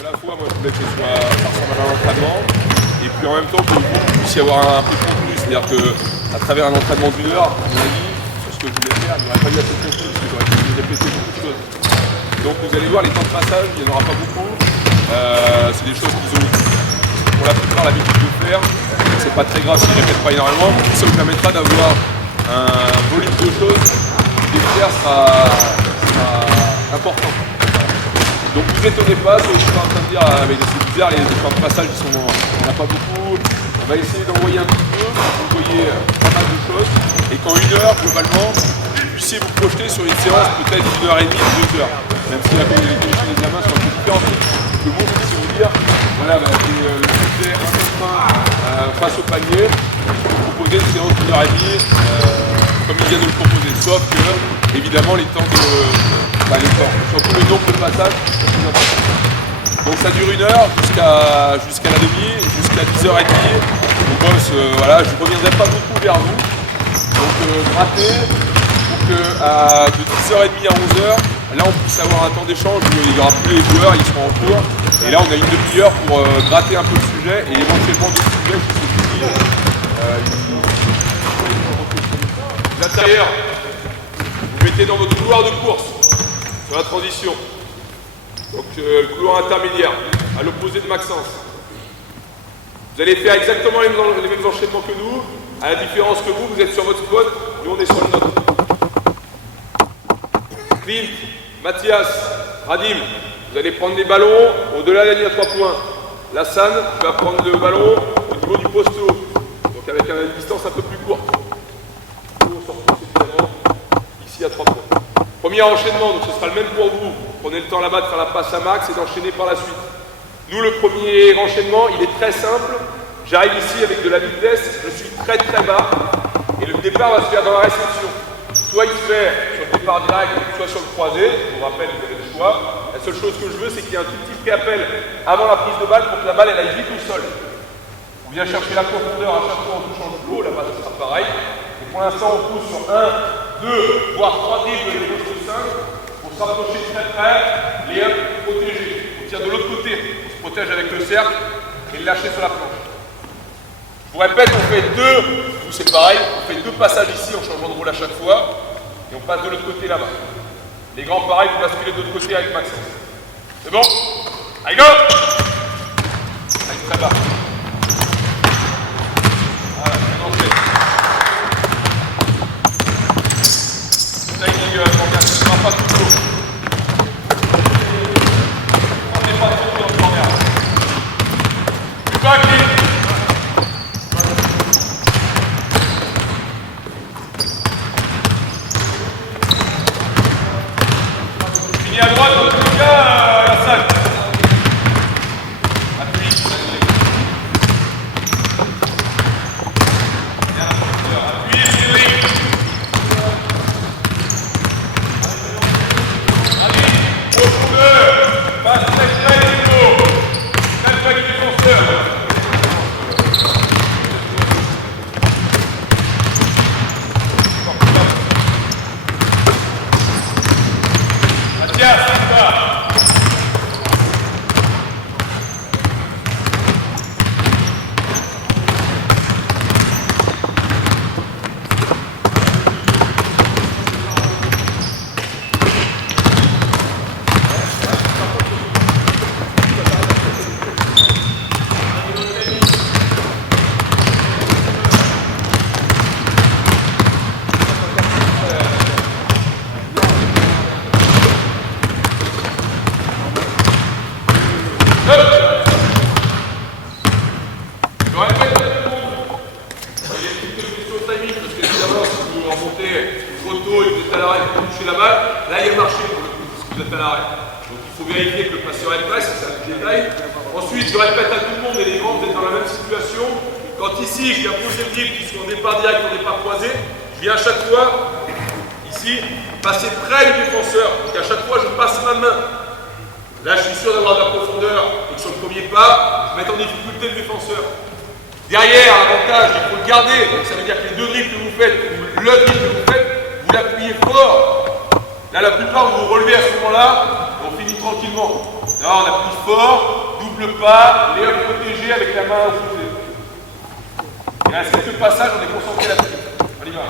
à la fois, moi, je voulais que ce soit ressemble à un entraînement, et puis en même temps que vous puissiez avoir un peu de contenu. C'est-à-dire qu'à travers un entraînement d'une heure, à mon avis, sur ce que je voulais faire, il n'y aurait pas eu assez de contenu, parce que j'aurais pu répéter beaucoup de choses. Donc vous allez voir, les temps de passage, il n'y en aura pas beaucoup. C'est des choses qu'ils ont pour la plupart l'habitude de faire. C'est pas très grave s'ils ne répètent pas énormément. Ça vous permettra d'avoir un volume de choses qui faire sera important. Donc vous étonnez pas, ce que je suis en train de dire avec c'est bizarre, les temps de passage ils sont, il n'y en a pas beaucoup. On va essayer d'envoyer un petit peu, vous voyez pas mal de choses. Et qu'en une heure, globalement, vous puissiez vous projeter sur une séance peut-être d'une heure et demie, 2 heures. Même si la condition des examens sont un peu différentes. Le bon c'est vous dire, voilà, le sujet un contre un face au panier, vous proposez une séance d'une heure et demie, comme il vient de le proposer. Sauf que, évidemment, les temps surtout le nombre de passages, c'est plus important. Donc ça dure 1 heure jusqu'à la demi, jusqu'à 10h30. On bosse, voilà, je ne reviendrai pas beaucoup vers vous. Donc gratter pour que de 10h30 à 11h, là on puisse avoir un temps d'échange où il n'y aura plus les joueurs, ils seront en cours. Et là on a une demi-heure pour gratter un peu le sujet et éventuellement d'autres sujets qui sont utiles. L'intérieur, vous mettez dans votre couloir de course, sur la transition. Donc le couloir intermédiaire, à l'opposé de Maxence. Vous allez faire exactement les mêmes enchaînements que nous, à la différence que vous êtes sur votre spot, nous on est sur le nôtre. Clint, Mathias, Radim, vous allez prendre des ballons au-delà de la ligne à 3 points. Lassane va prendre le ballon au niveau du posto, donc avec une distance un peu plus courte. Nous on se retrouve évidemment ici à 3 points. Premier enchaînement, donc ce sera le même pour vous. Prenez le temps là-bas de faire la passe à Max et d'enchaîner par la suite. Nous, le premier enchaînement, il est très simple. J'arrive ici avec de la vitesse, je suis très très bas et le départ va se faire dans la réception. Soit il se fait sur le départ direct, soit sur le croisé. Je vous rappelle, vous avez le choix. La seule chose que je veux, c'est qu'il y ait un tout petit préappel avant la prise de balle pour que la balle elle aille vite au sol. On vient chercher la profondeur à chaque fois en touchant le flot, là-bas ça sera pareil. Et pour l'instant, on pousse sur 1, 2, voire 3 dribbles les postes 5 pour s'approcher très près, les up protégés. On tire de l'autre côté, on se protège avec le cercle et le lâcher sur la planche. Je vous répète, on fait nous c'est pareil, on fait 2 passages ici en changeant de rôle à chaque fois et on passe de l'autre côté là-bas. Les grands pareil, vous basculez de l'autre côté avec Maxence. C'est bon? Allez go! Allez très bas. Voilà, bien enchaîné. Ça ne sera pas tout haut. On n'est pas trop dans le corner. Tu vas cliquer. Fini à droite, dans tout cas, la salle. Appuie. Appuie, Cédric. Passe très près du niveau. Très près du défenseur. Mathias, c'est ça. Ensuite, je répète à tout le monde, et les grands, vous êtes dans la même situation. Quand ici, je viens poser le dribble qui soit en départ direct, en départ croisé, je viens à chaque fois, ici, passer près du défenseur. Donc à chaque fois, je passe ma main. Là, je suis sûr d'avoir de la profondeur. Donc sur le premier pas, je mets en difficulté le défenseur. Derrière, l'avantage, il faut le garder. Donc ça veut dire que les 2 dribbles que vous faites, ou le dribble que vous faites, vous l'appuyez fort. Là, la plupart, vous vous relevez à ce moment-là, et on finit tranquillement. Là, on appuie fort, double pas, Léon protégé avec la main opposée. Il reste quelques passages, on est concentré là-dessus. On y va.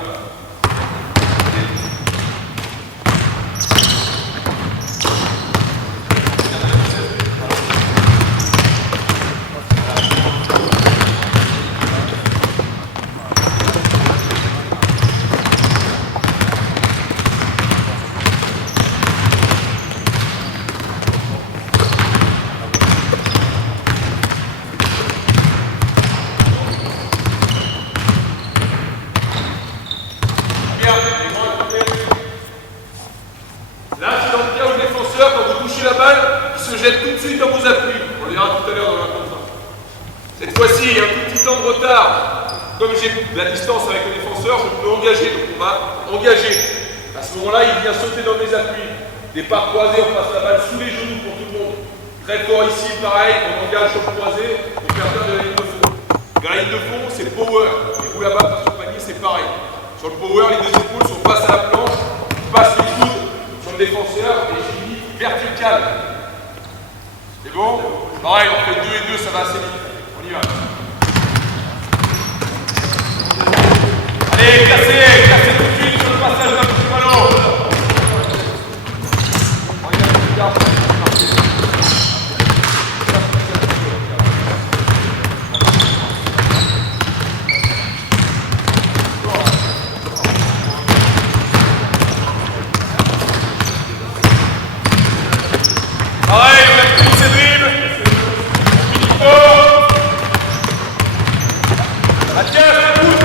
Jette tout de suite dans vos appuis. On verra tout à l'heure dans la contre. Cette fois-ci, il y a un tout petit temps de retard. Comme j'ai la distance avec le défenseur, je peux engager. Donc on va engager. À ce moment-là, il vient sauter dans mes appuis. Départ croisé, on passe la balle sous les genoux pour tout le monde. Très fort ici, pareil, on engage sur le croisé et faire de la ligne de fond. La ligne de fond, c'est le power. Et vous là-bas, sur le panier, c'est pareil. Sur le power, les deux épaules sont face à la planche, on passe les coudes sur le défenseur et j'ai mis vertical. C'est bon? Pareil, on fait 2 et 2, ça va assez vite. On y va. Allez, cassez tout de suite sur le passage d'un petit ballon. Pareil, on a pris ses dribbles. On finit fort. Mathias, à bout.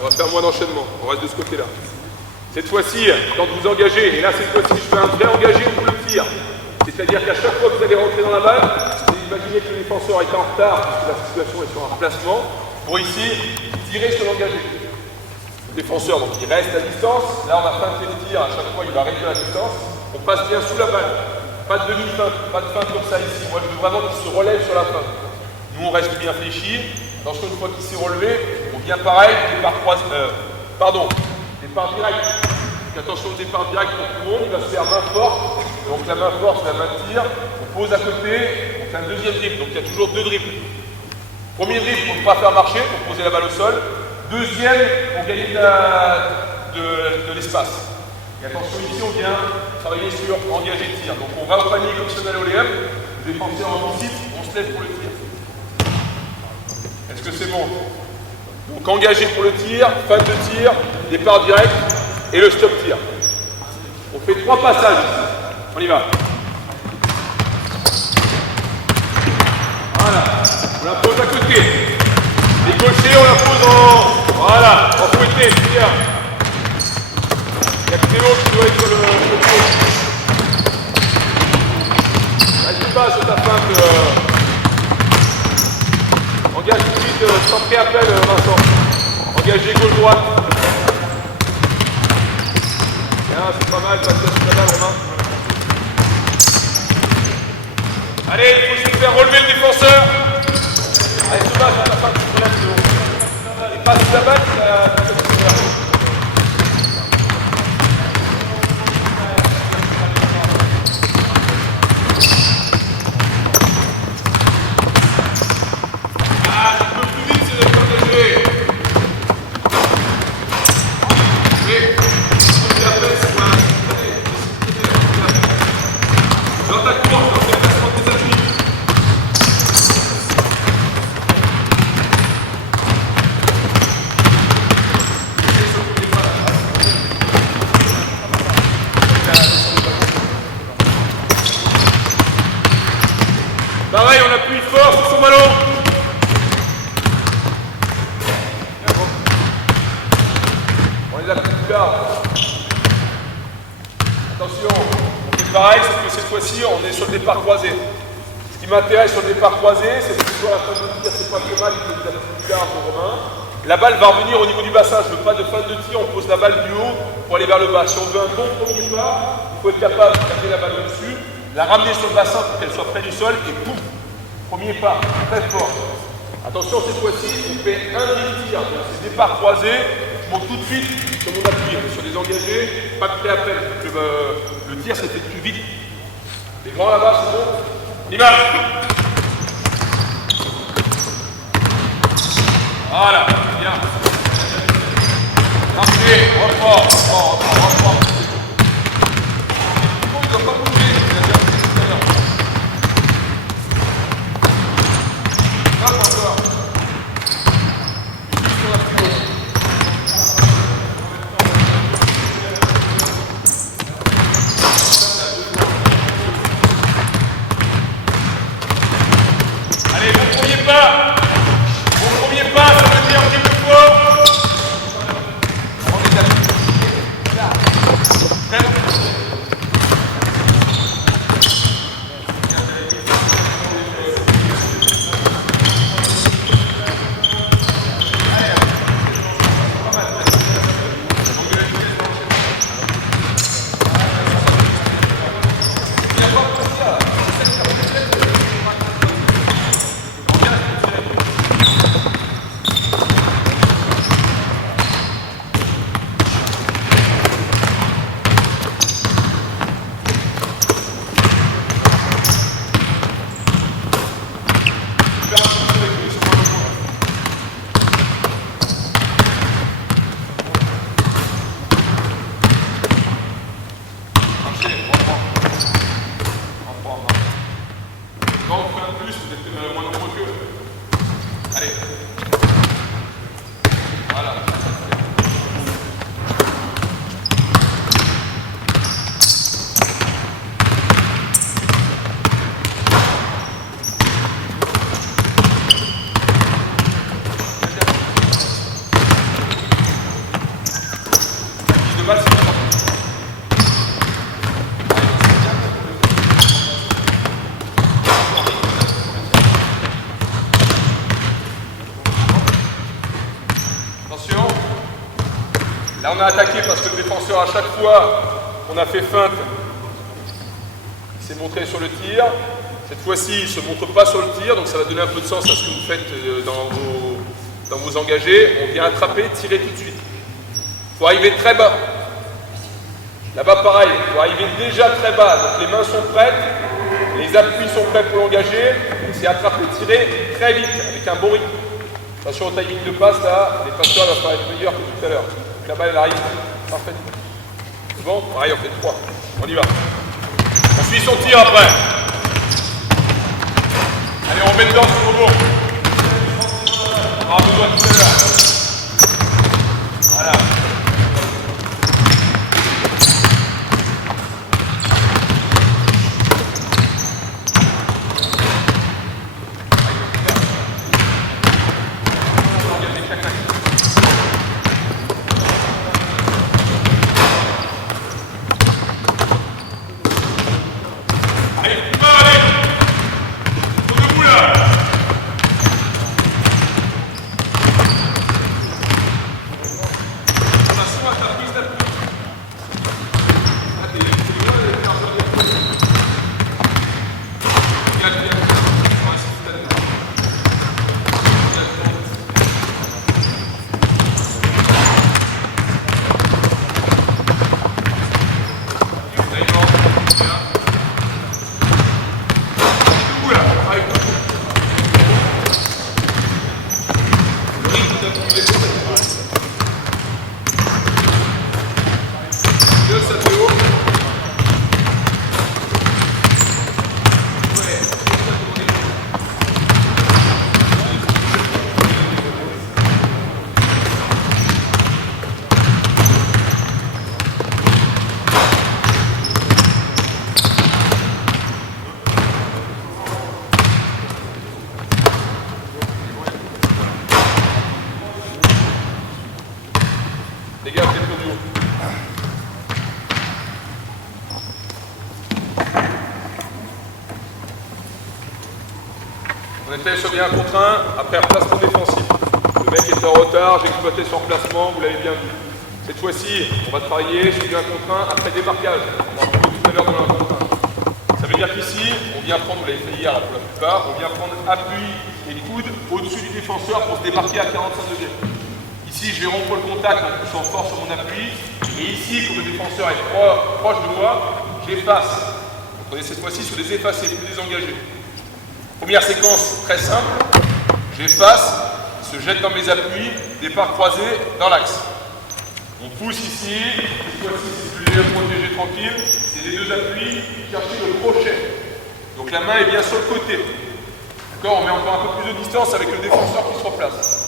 On va faire moins d'enchaînement, on reste de ce côté-là. Cette fois-ci, quand vous engagez, et là cette fois-ci je fais un vrai engagé ou le tir. C'est-à-dire qu'à chaque fois que vous allez rentrer dans la balle, vous imaginez que le défenseur est en retard, parce que la situation est sur un replacement, pour ici, tirer sur l'engagé. Le défenseur, donc il reste à distance, là on a feinté le tir, à chaque fois il va rester à la distance, on passe bien sous la balle. Pas de demi-feinte, pas de feinte comme ça ici. Moi je veux vraiment qu'il se relève sur la feinte. Nous on reste bien fléchi. Attention, une fois qu'il s'est relevé, on vient pareil, départ direct. Donc, attention au départ direct pour tout le monde, il va se faire main forte. Donc la main forte, c'est la main de tir. On pose à côté, on fait un deuxième dribble. Donc il y a toujours deux dribbles. Premier dribble pour ne pas faire marcher, pour poser la balle au sol. Deuxième, pour gagner de l'espace. Et attention, ici on vient travailler sur engager le tir. Donc on va au panier comme si on allait au layup. Le défenseur anticipe, on se lève pour le tir. Est-ce que c'est bon? Donc engagé pour le tir, fin de tir, départ direct et le stop tir. On fait 3 passages ici. On y va. Voilà. On la pose à côté. Les gauchers, on la pose en... Voilà, en fouetté, tir. Il y a Théo qui doit être sur le gauche. Vas-y pas sur ta feinte. Engage tout de suite, sans préappel, Vincent. Engagez gauche-droite. Bien, c'est pas mal, passe sur la balle, Romain. de faire relever le défenseur. Allez, Thomas, à la fin, tu te relèves de haut. Et passe la balle, pareil, on appuie fort sur son ballon. On les appuie plus là. Attention, on fait pareil, sauf que cette fois-ci, on est sur le départ croisé. Ce qui m'intéresse sur le départ croisé, c'est que sur la fin de tir, c'est pas que mal, il faut les appuyer plus large pour Romain. La balle va revenir au niveau du bassin. Je ne veux pas de fin de tir, on pose la balle du haut pour aller vers le bas. Si on veut un bon premier pas, il faut être capable de taper la balle au-dessus, la ramener sur le bassin pour qu'elle soit près du sol et boum. Premier pas, très fort. Attention, cette fois-ci, on fait un demi-tir. C'est départ croisé, je monte tout de suite sur mon appui. Sur les engagés, pas de pré-appel. Le tir s'est fait plus vite. Les grands là-bas, c'est bon. On y va. Voilà, bien. Parfait, reprends. Il ne doit pas bouger. Encore. Allez, bon premier pas. Bon premier pas, ça veut dire quelquefois. On est là. Très bon. Là, on a attaqué parce que le défenseur, à chaque fois qu'on a fait feinte, il s'est montré sur le tir. Cette fois-ci, il ne se montre pas sur le tir, donc ça va donner un peu de sens à ce que vous faites dans vos engagés. On vient attraper, tirer tout de suite. Il faut arriver très bas. Là-bas, pareil, il faut arriver déjà très bas. Donc les mains sont prêtes, les appuis sont prêts pour l'engager. C'est attraper, tirer très vite, avec un bon rythme. Attention au timing de passe, là, les passeurs doivent être meilleurs que tout à l'heure. La balle elle arrive, parfait. C'est bon? Pareil, on fait 3. On y va. On suit son tir après. Allez, on met dedans sur le rebond. On aura besoin de tout à l'heure. Voilà. Dégage les pieds du haut. On était sur des 1 contre 1, après un placement défensif. Le mec était en retard, j'ai exploité son placement, vous l'avez bien vu. Cette fois-ci, on va travailler sur du 1 contre 1 après démarquage. On va retrouver tout à l'heure dans le 1 contre 1. Ça veut dire qu'ici, on vient prendre, vous l'avez fait hier là, pour la plupart, on vient prendre appui et coude au-dessus du défenseur pour se démarquer à 45 degrés. Ici, je vais rompre le contact en poussant fort sur mon appui. Et ici, comme le défenseur est proche de moi, j'efface. On est cette fois-ci sur des effacés, plus désengagés. Première séquence très simple. J'efface, se jette dans mes appuis, départ croisé dans l'axe. On pousse ici, cette fois-ci c'est plus protégé tranquille, c'est les deux appuis, chercher le crochet. Donc la main est bien sur le côté. D'accord, on met encore un peu plus de distance avec le défenseur qui se replace.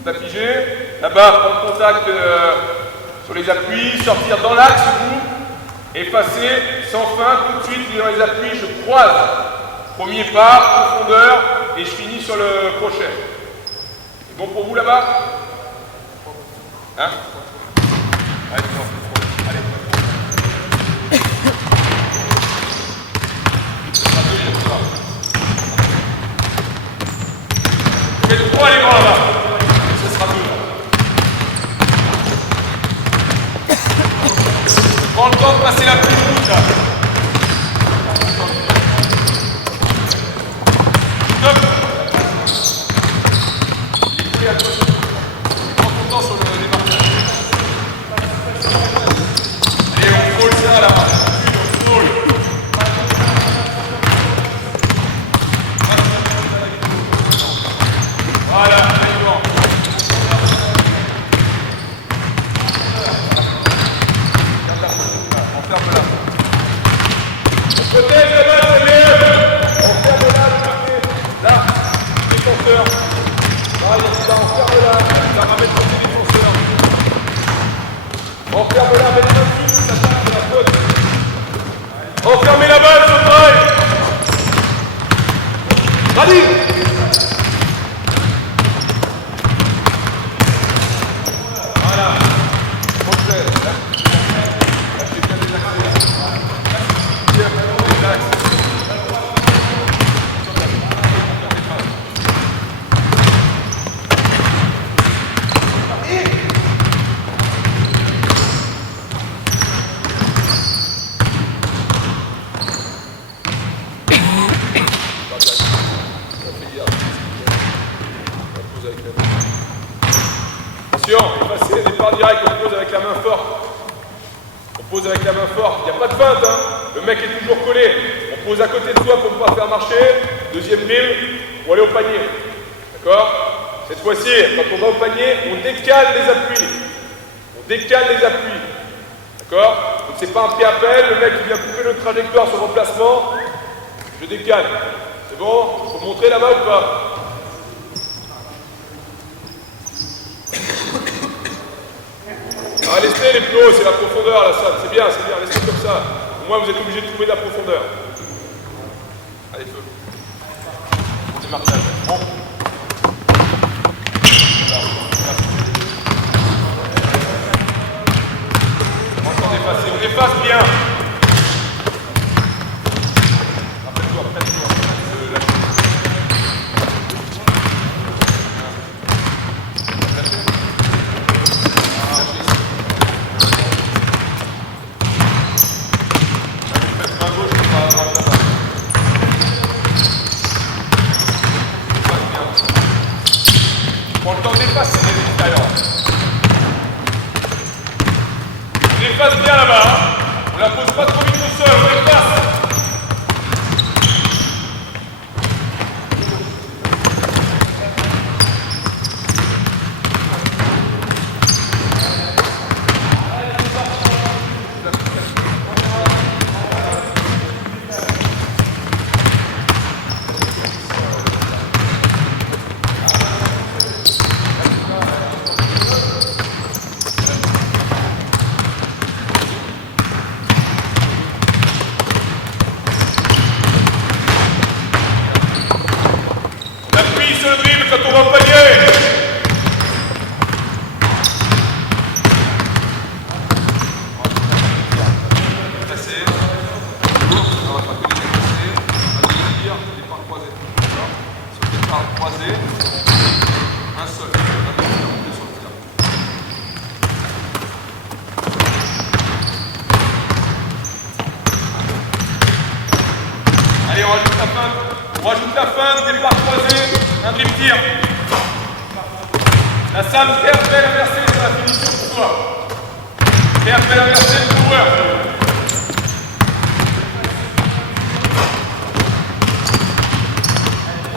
On va piger, là-bas, prendre contact sur les appuis, sortir dans l'axe, effacer, sans fin, tout de suite, dans les appuis, je croise. Premier pas, profondeur, et je finis sur le crochet. C'est bon pour vous là-bas? Hein? Allez, allez. Faites 3 les bras là-bas. Ce sera 2 là. Prends le temps de passer la petite route là. Stop. Prends ton temps sur le démarquage. Allez, on frôle ça là. On frôle. Voilà, d'accord. On ferme là. On protège la balle, c'est mieux. On ferme là, là, défenseur. Là, on ferme là, ça ramène sur le défenseur. On ferme là, avec un dessus, ça tape sur la faute. On ferme la balle, ça travaille. Rallye. Voilà. Crochet. Lâchez bien les accès là. Bien, relax. Attention, effacer, départ direct, on pose avec la main forte. On pose avec la main forte, il n'y a pas de feinte, hein. Le mec est toujours collé. On pose à côté de soi pour ne pas faire marcher. Deuxième drill, pour aller au panier. D'accord? Cette fois-ci, quand on va au panier, on décale les appuis. On décale les appuis. D'accord? Donc c'est pas un pied à peine, le mec qui vient couper notre trajectoire sur le placement. Je décale. C'est bon? Faut montrer là-bas ou pas? Ah, laissez les plots, c'est la profondeur là, ça, c'est bien, laissez comme ça. Au moins vous êtes obligé de trouver de la profondeur. Allez, feu. Démarquage. Bon. Encore d'effacer, on efface bien. Rappelle-toi, prends le temps d'effacer les extérieurs. On efface bien là-bas. Hein. On la pose par croisé. Un seul. Monter sur le tir. Allez, on rajoute la feinte. On rajoute la feinte, départ croisé, un dribble tir. La Sam, fais appel inversé sur la finition pour toi. Fais appel inversé de coureur.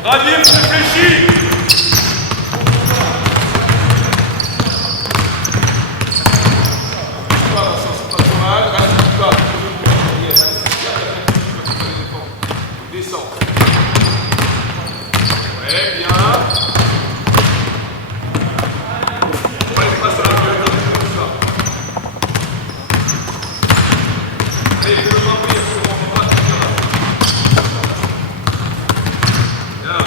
Radim, réfléchis. C'est pas trop mal. Reste plus bas. Descends. Ouais, bien. On va aller passer à la gueule, comme ça. Allez, fais le bras briller, on va pas tenir là. Bien.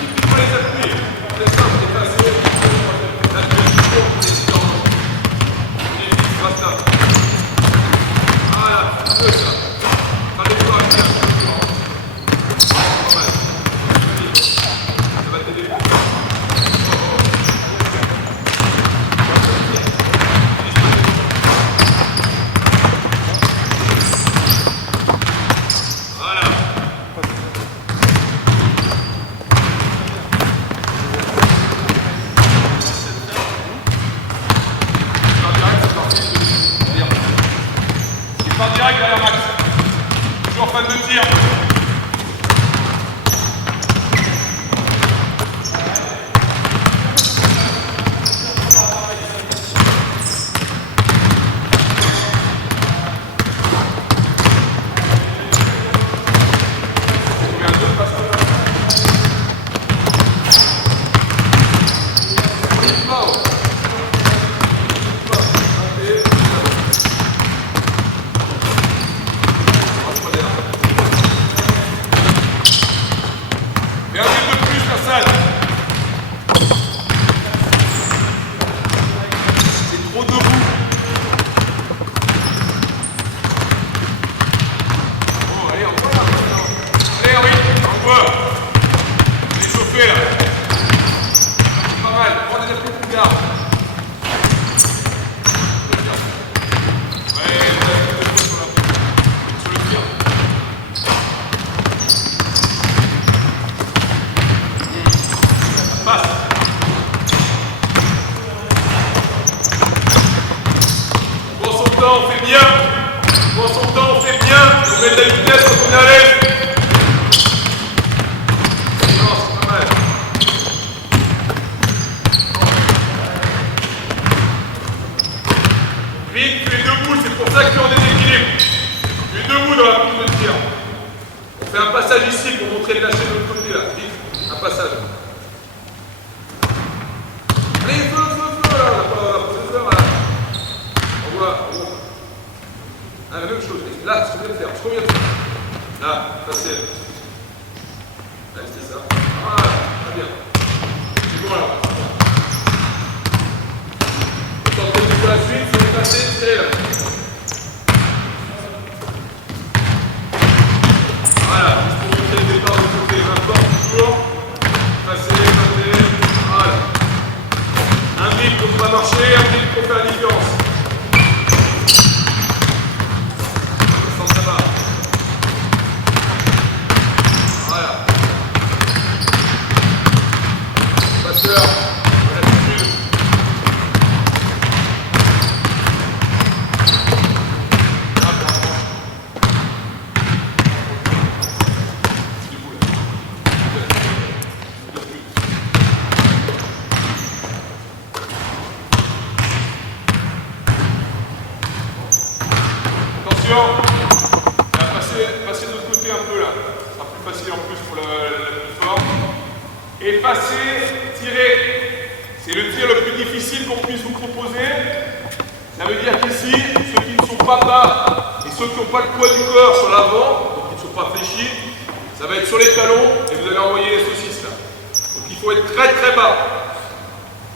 Il faut les appuyer. C'est simple, c'est facile. La position, on est sur. On est fixe, reste là. Voilà, c'est ça. Ça les doigts, bien. Ça va t'aider. Pas direct derrière Max. Toujours fan de tir. C'est trop debout. Bon, allez, on voit là. Allez, oui, on voit. On est chauffé là. C'est pas mal. Prends des appuis plus larges. Ouais, sur le tir. Passe. On fait bien, prends son temps, on fait bien, on met de la vitesse quand on est à l'aise. Non, c'est pas mal. Vite, tu es debout, c'est pour ça que tu es en déséquilibre. Tu es debout dans la prise de tir. On fait un passage ici pour montrer le lâcher de l'autre côté là. Vite, un passage. Allez, feu, là, la procédure là. On voit. Ah, la même chose. Là, ce qu'on vient de faire. Ce qu'on vient de faire. Là, facile. Là, c'était ça. Voilà, très bien. C'est bon là. Tentez de faire la suite, c'est passé, c'est là. Voilà, juste pour montrer le départ de côté. N'importe toujours. Passez. Voilà. Un dribble pour pas marcher, un dribble pour faire la différence. Voilà. Passeur, l'attitude. Attention. Passez de l'autre côté un peu là, ce sera plus facile en plus pour la plateforme. Effacer, tirer, c'est le tir le plus difficile qu'on puisse vous proposer. Ça veut dire qu'ici, ceux qui ne sont pas bas et ceux qui n'ont pas le poids du corps sur l'avant, donc qui ne sont pas fléchis, ça va être sur les talons et vous allez envoyer les saucisses là. Donc il faut être très très bas.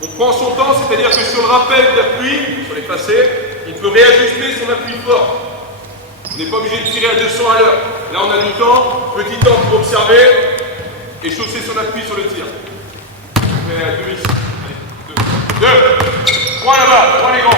On prend son temps, c'est-à-dire que sur le rappel d'appui, sur les facets, on peut réajuster son appui fort. On n'est pas obligé de tirer à 200 à l'heure. Là, on a du temps, petit temps pour observer Et chausser son appui sur le tir. Deux ici. Allez, deux. Trois là-bas, trois les grands.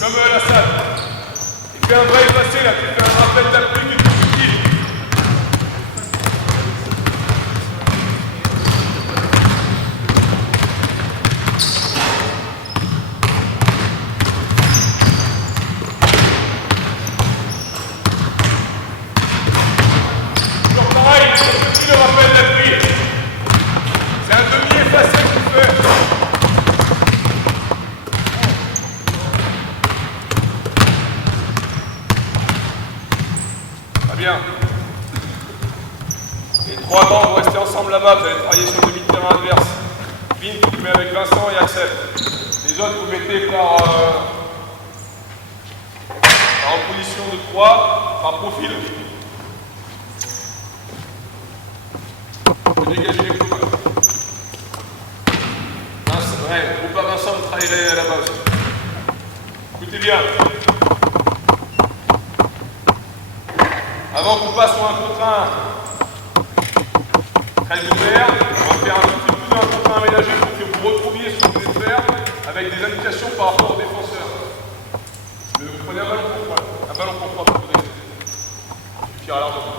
Comme la salle. Il fait un vrai effacé là, tu fais un rappel d'appui qui est tout petit. Toujours pareil, petit le rappel d'appui. C'est un demi-effacé que tu fais. Bien. Les trois grands vont rester ensemble là-bas, vous allez travailler sur le demi-terrain adverse. Vin, tu mets avec Vincent et Axel. Les autres, vous mettez par en position de 3, par profil. Dégagez les groupes. Ouais, groupe à Vincent, vous travaillerez là-bas aussi. Écoutez bien. Avant qu'on passe sur un contre un très ouvert, on va faire un tout petit peu un contre un aménagé pour que vous retrouviez ce que vous voulez faire avec des indications par rapport au défenseur. Vous prenez un ballon pour 3 pour vous aider. Il suffira largement.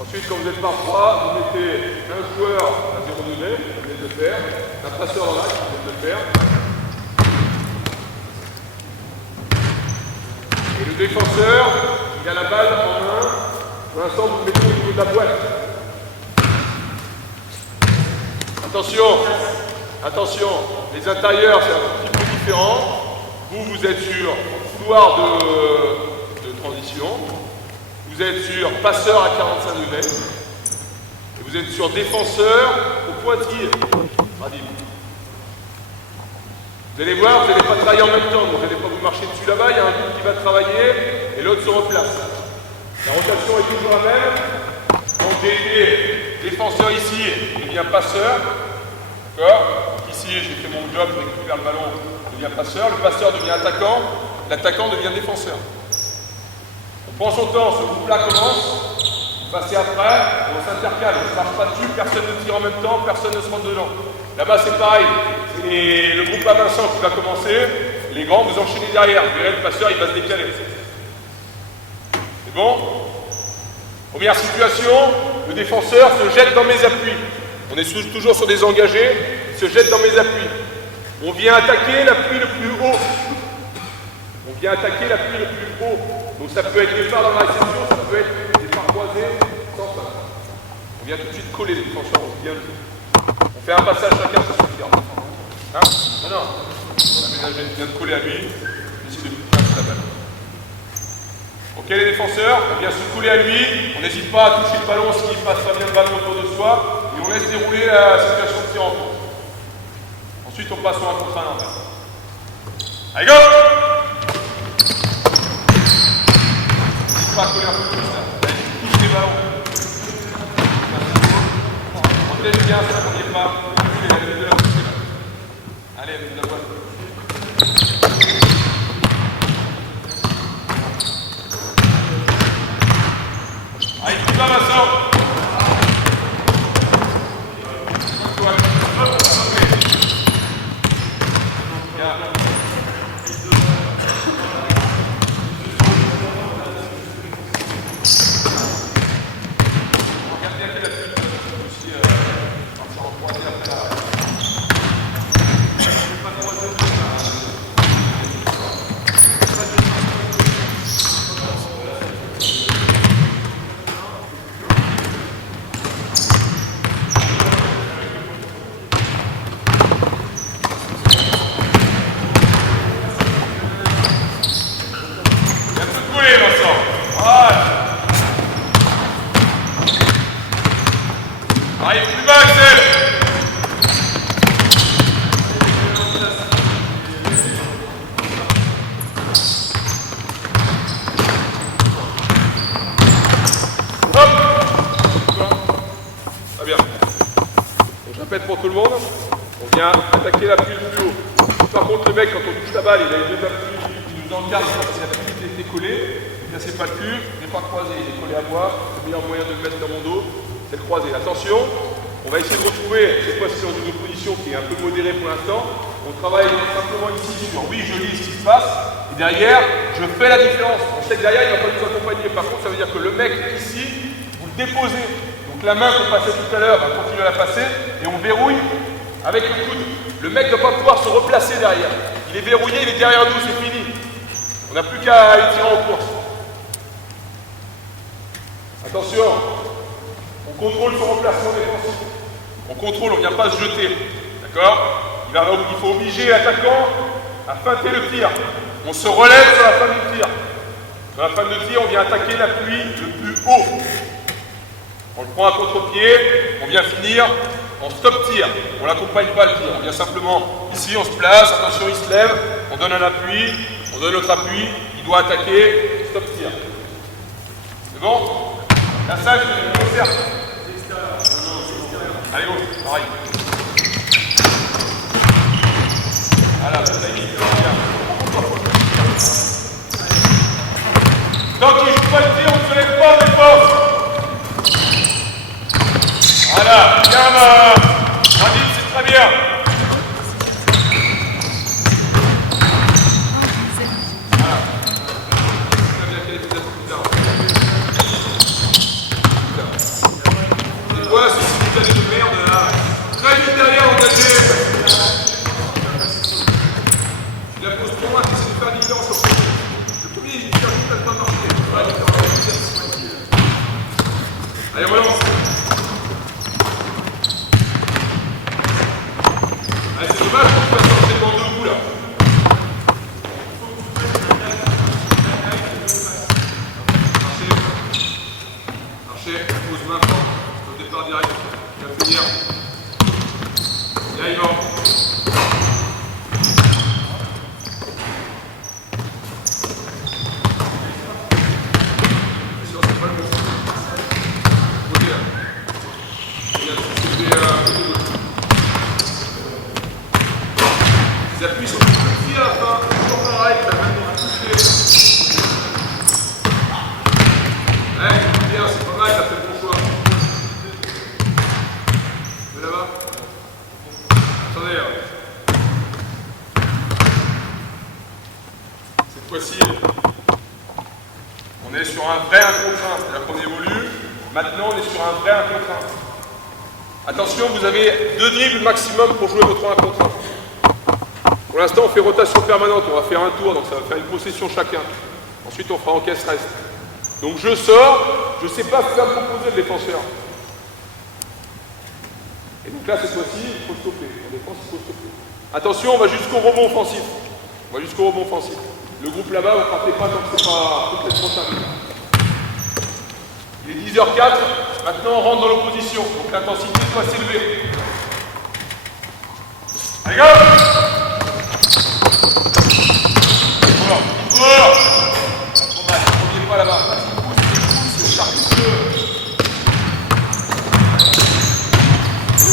Ensuite, quand vous êtes par 3, vous mettez un joueur à 0 degré, vous venez de le faire, un passeur dans l'axe, vous venez de le faire. Et le défenseur, il a la balle en main, pour l'instant vous le mettez au niveau de la boîte. Attention, attention, les intérieurs c'est un petit peu différent. Vous êtes sur couloir de transition. Vous êtes sur passeur à 45 degrés et vous êtes sur défenseur au pointillé. Vous allez voir, vous n'allez pas travailler en même temps, vous n'allez pas vous marcher dessus là-bas, il y a un groupe qui va travailler et l'autre se replace. La rotation est toujours la même. Donc j'ai été défenseur ici et devient passeur. D'accord ? Ici j'ai fait mon job, je récupère le ballon, je deviens passeur. Le passeur devient attaquant, l'attaquant devient défenseur. On prend son temps, ce groupe-là commence, vous passez après, on s'intercale, on ne marche pas dessus, personne ne tire en même temps, personne ne se rentre dedans. Là-bas c'est pareil, c'est le groupe à Vincent qui va commencer, les grands vous enchaînez derrière, vous verrez le passeur il va se décaler. C'est bon? Première situation, le défenseur se jette dans mes appuis. On est toujours sur des engagés, il se jette dans mes appuis. On vient attaquer l'appui le plus haut. On vient attaquer l'appui le plus haut. Donc ça peut être des phares dans la réception, ça peut être des phares croisés, sans ça. On vient tout de suite coller les défenseurs, on vient on fait un passage chacun, ça suffira. Hein? Non, non. L'aménageur vient de coller à lui, essayer de passer la balle. Ok les défenseurs, on vient se coller à lui, on n'hésite pas à toucher le ballon s'il passe pas bien le ballon autour de soi, et on laisse dérouler la situation de tir en cours. Ensuite on passe sur un contre un inverse. Allez go! Pas coller un peu plus là. Touche les ballons. Protège bien ça, n'oubliez pas. Allez, vous la boîte. Allez, tout va Vincent. Bien. on vient attaquer l'appui le plus haut. Par contre, le mec, quand on touche la balle, il a les deux appuis qui nous encadrent parce que l'appui était collé. Là, c'est pas le cul, il n'est pas croisé, il est collé à moi. Le meilleur moyen de le mettre dans mon dos, c'est le croisé. Attention, on va essayer de retrouver, cette fois-ci dans une opposition qui est un peu modérée pour l'instant. On travaille simplement ici sur oui, je lis ce qui se passe. Et derrière, je fais la différence. On sait que derrière, il ne va pas nous accompagner. Par contre, ça veut dire que le mec ici, vous le déposez. Donc la main qu'on passait tout à l'heure, on continue à la passer et on verrouille avec le coude. Le mec ne va pas pouvoir se replacer derrière. Il est verrouillé, il est derrière nous, c'est fini. On n'a plus qu'à aller tirer en course. Attention, on contrôle son remplacement défensif. On contrôle, on ne vient pas se jeter. D'accord? Il faut obliger l'attaquant à feinter le tir. On se relève sur la fin du tir. Sur la fin de tir, on vient attaquer l'appui le plus haut. On le prend à contre-pied, on vient finir en stop tir. On n'accompagne pas le tir, on vient simplement ici, on se place, attention, il se lève, on donne un appui, on donne notre appui, il doit attaquer, stop tir. C'est bon? La salle, je vais faire. Allez, go, pareil. Voilà, ça y est, bien. Tant qu'il ne joue pas le tir, on ne se lève pas, on est fort. Voilà, bien, Radine, c'est très bien. Voilà. C'est quoi ce système de merde là? Très vite derrière, engagé. Il la pose pour moi, tu essaies de faire différence au premier. Le premier, il tire tout le temps marcher. Allez, relance. C'est dommage qu'on fasse forcément debout là. Marchez, pose main forte, au départ direct. Il va finir. Là il va. C'est pas le bon. Côté là. Les appuis sont plus petits à la fin, toujours pareil, la main dans la toucher. Ouais, c'est bien, c'est pas mal, t'as fait le bon choix. De là-bas. Attendez, cette fois-ci, on est sur un vrai 1 contre 1, c'est-à-dire qu'on évolue. Maintenant, on est sur un vrai 1 contre 1. Attention, vous avez 2 dribbles maximum pour jouer votre 1 contre 1. Pour l'instant, on fait rotation permanente, on va faire un tour, donc ça va faire une possession chacun. Ensuite, on fera encaisse-reste. Donc je sors, je ne sais pas ce que va me proposer le défenseur. Et donc là, cette fois-ci, il faut stopper. En défense, il faut stopper. Attention, on va jusqu'au rebond offensif. On va jusqu'au rebond offensif. Le groupe là-bas, vous ne partez pas tant que ce n'est pas complètement terminé. Il est 10h04, maintenant on rentre dans l'opposition. Donc l'intensité doit s'élever. Allez, go! Pas là-bas, le charcutier. Le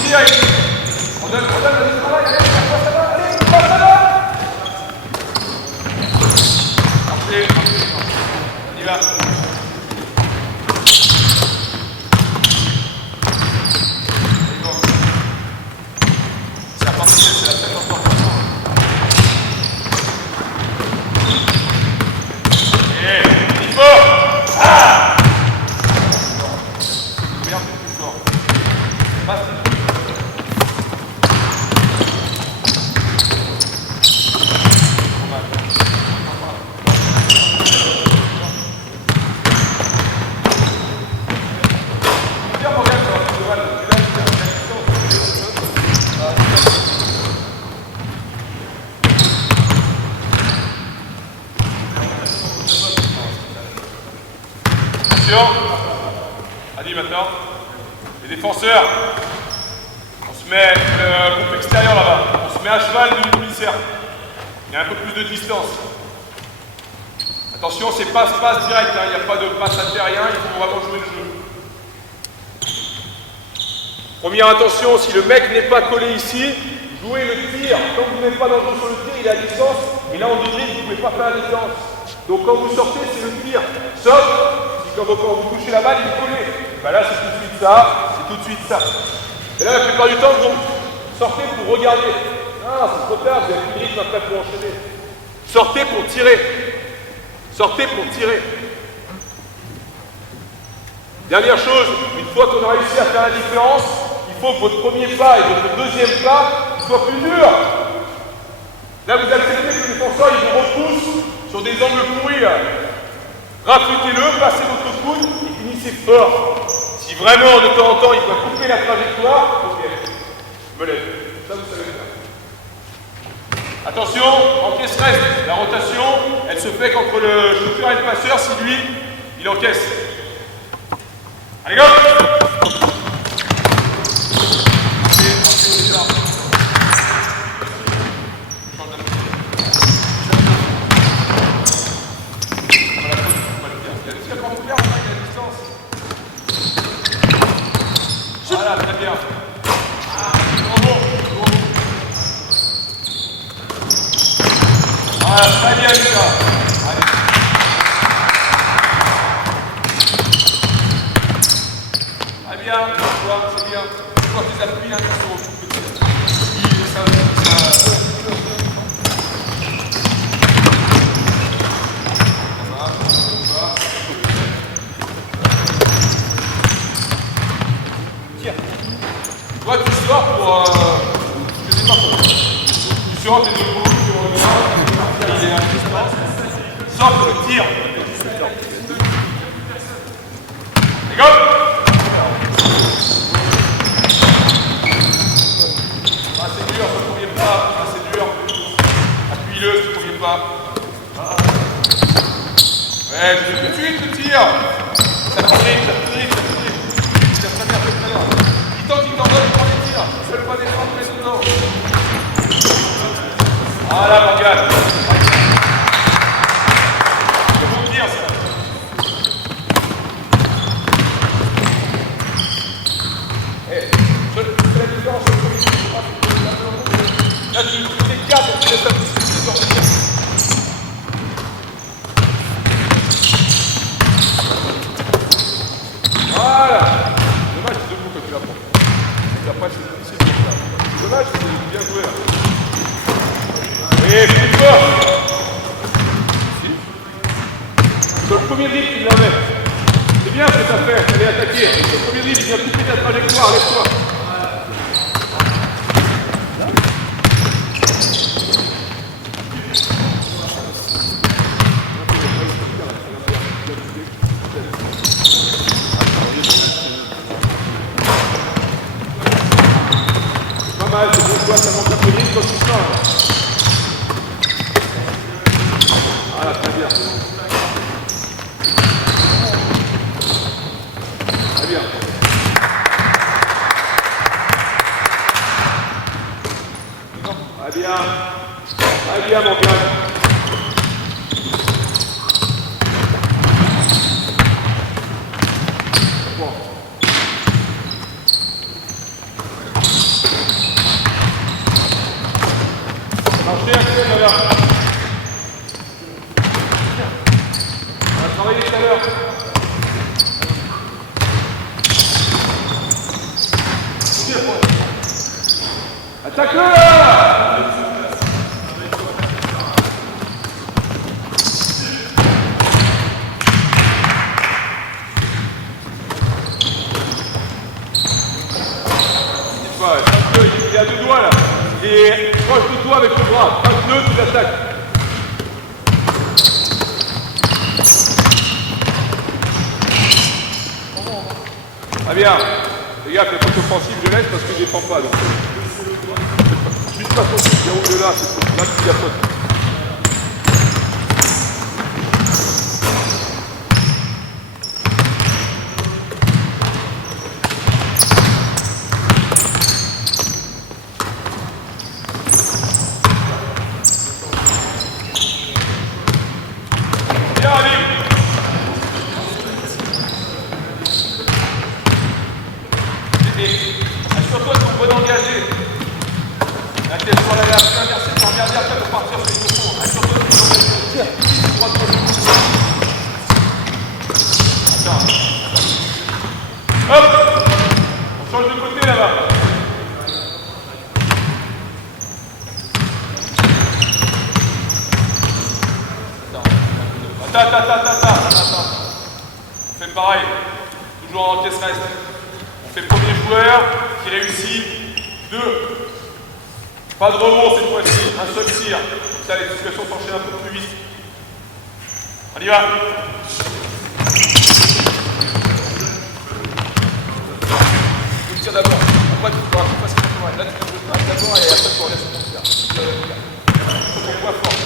tir, on donne le travail, allez, passe là-bas, allez, passe là-bas. Parfait, on y va. C'est à partir, c'est la tête encore. Allez maintenant, les défenseurs, on se met le groupe extérieur là-bas, on se met à cheval du demi-cercle, il y a un peu plus de distance. Attention, c'est passe-passe direct, il n'y a pas de passe aérien, il faut vraiment jouer le jeu. Première attention, si le mec n'est pas collé ici, jouez le tir. Quand vous n'êtes pas dangereux sur le tir, il est à distance. Et là, en dribble, vous ne pouvez pas faire la distance. Donc quand vous sortez, c'est le tir. Sauf si quand vous touchez la balle, il est collé. Ben là, c'est tout de suite ça, c'est tout de suite ça. Et là, la plupart du temps, vous sortez pour regarder. Ah, c'est trop tard, vous avez plus de rythme après pour enchaîner. Sortez pour tirer. Sortez pour tirer. Dernière chose, une fois qu'on a réussi à faire la différence, il faut que votre premier pas et votre deuxième pas soient plus durs. Là, vous acceptez que le défenseur il vous repousse sur des angles pourris. Rafutez-le, passez votre coude et finissez fort. Si vraiment, de temps en temps, il doit couper la trajectoire, ok, je me lève. Ça, vous savez faire. Attention, encaisse reste. La rotation, elle se fait qu'entre le shooter et le passeur, si lui, il encaisse. Allez, go! Voilà, très bien. Voilà, très bien, Lucas. Très bien, c'est bien. Je vois tes appuis, hein, qui sont tout petits. Tiens. Toi, tu sors pour... je sais pas pourquoi. Tu sors tes deux bouts sur le bras. Il est à distance. Sors pour le tir. Et go! C'est dur, ce premier pas, c'est dur. Appuie-le, ce premier pas. Ouais, tout de suite le tir. Ça tire, ça tire, ça tire. Il a très bien fait tout à l'heure. Il tente, il t'en donne, il prend les tirs. Il ne veut pas défendre, mais dedans. Voilà, Morgane. C'est bon tir, ça. C'est la différence entre le premier tir. Là, tu t'écartes, tu laisses la possibilité de sortir. Voilà. Dommage, c'est debout quand tu la prends. Et après, c'est difficile de faire. Dommage, c'est bien joué là. Et plus fort. Sur le premier dribble, tu l'enlèves. C'est bien ce que tu as fait, tu allais attaquer. Sur le premier dribble, il vient couper ta trajectoire, lève-toi. Ça monte un peu vite quand tu sors. Voilà, très bien. Très bien. Très bien. Très bien, mon gars. Bon. Marchez un peu là. On a travaillé tout à l'heure. Attaque-le là! Il est à deux doigts là. Il est proche de toi avec le bras. Passe-le, tu l'attaques. Ah bien. Les gars, faites pas offensive, je laisse parce que je défends pas. Donc. Juste pas possible, il y a de là, c'est là qu'il y a faute. Allez, sur la inversée, tu regardes après pour partir sur les deux fonds. Allez, sur toi, tire. Ici, droite, attends. Hop! On change de côté là-bas. Attends. On fait pareil. Toujours en caisse reste. On fait premier joueur qui réussit. 2. Pas de rebond cette fois-ci. Un seul tir. Comme ça, les situations s'enchaînent un peu plus vite. On y va. Tu tires d'abord. Après, tu peux passer ton tour. Là, tu peux jouer d'abord et après, tu reviens sur ton tir. Il faut qu'on voit fort.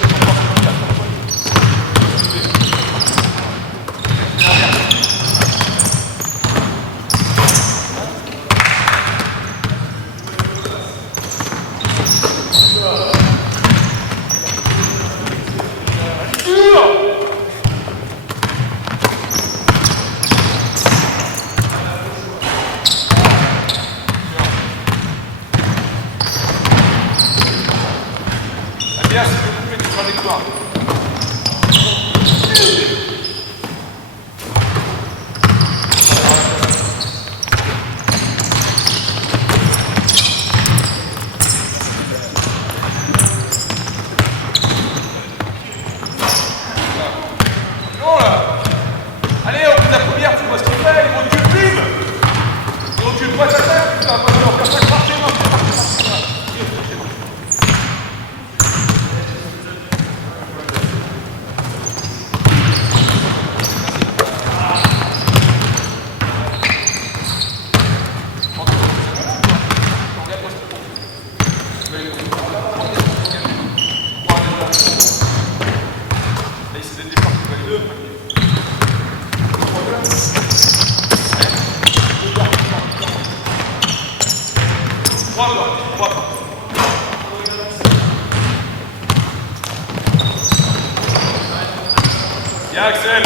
Bien Axel.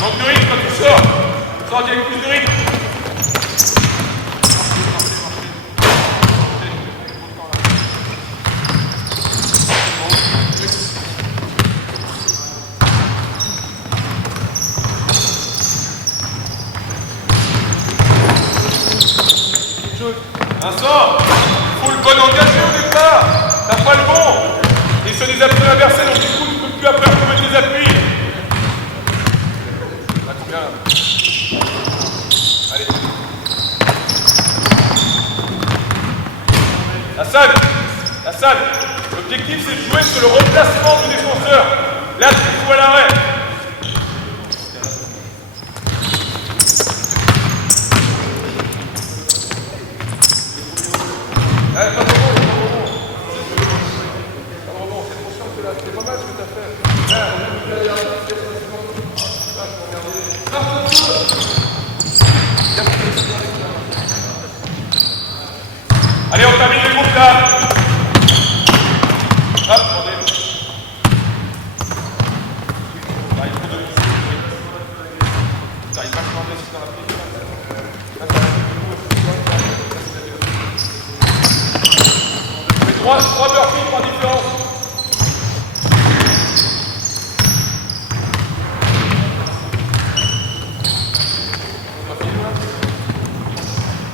Manque de rythme quand tu sors. Sors avec plus de rythme. Vincent, il faut le bon engagé au départ. T'as pas le bon. Et sur des appuis inversés, donc du coup, tu peux plus après retrouver tes appuis. Là, combien là? Allez. Hassan, l'objectif c'est de jouer sur le replacement du défenseur. Là, tu joues à l'arrêt. Allez, pas de rebond. C'est conscient que là, c'est pas mal ce que tu as fait. Là, allez, on termine le groupe là. Hop, attendez. Là, il faut de musique. Ça, il va changer si dans la piste. Mais 3 burpees par différence.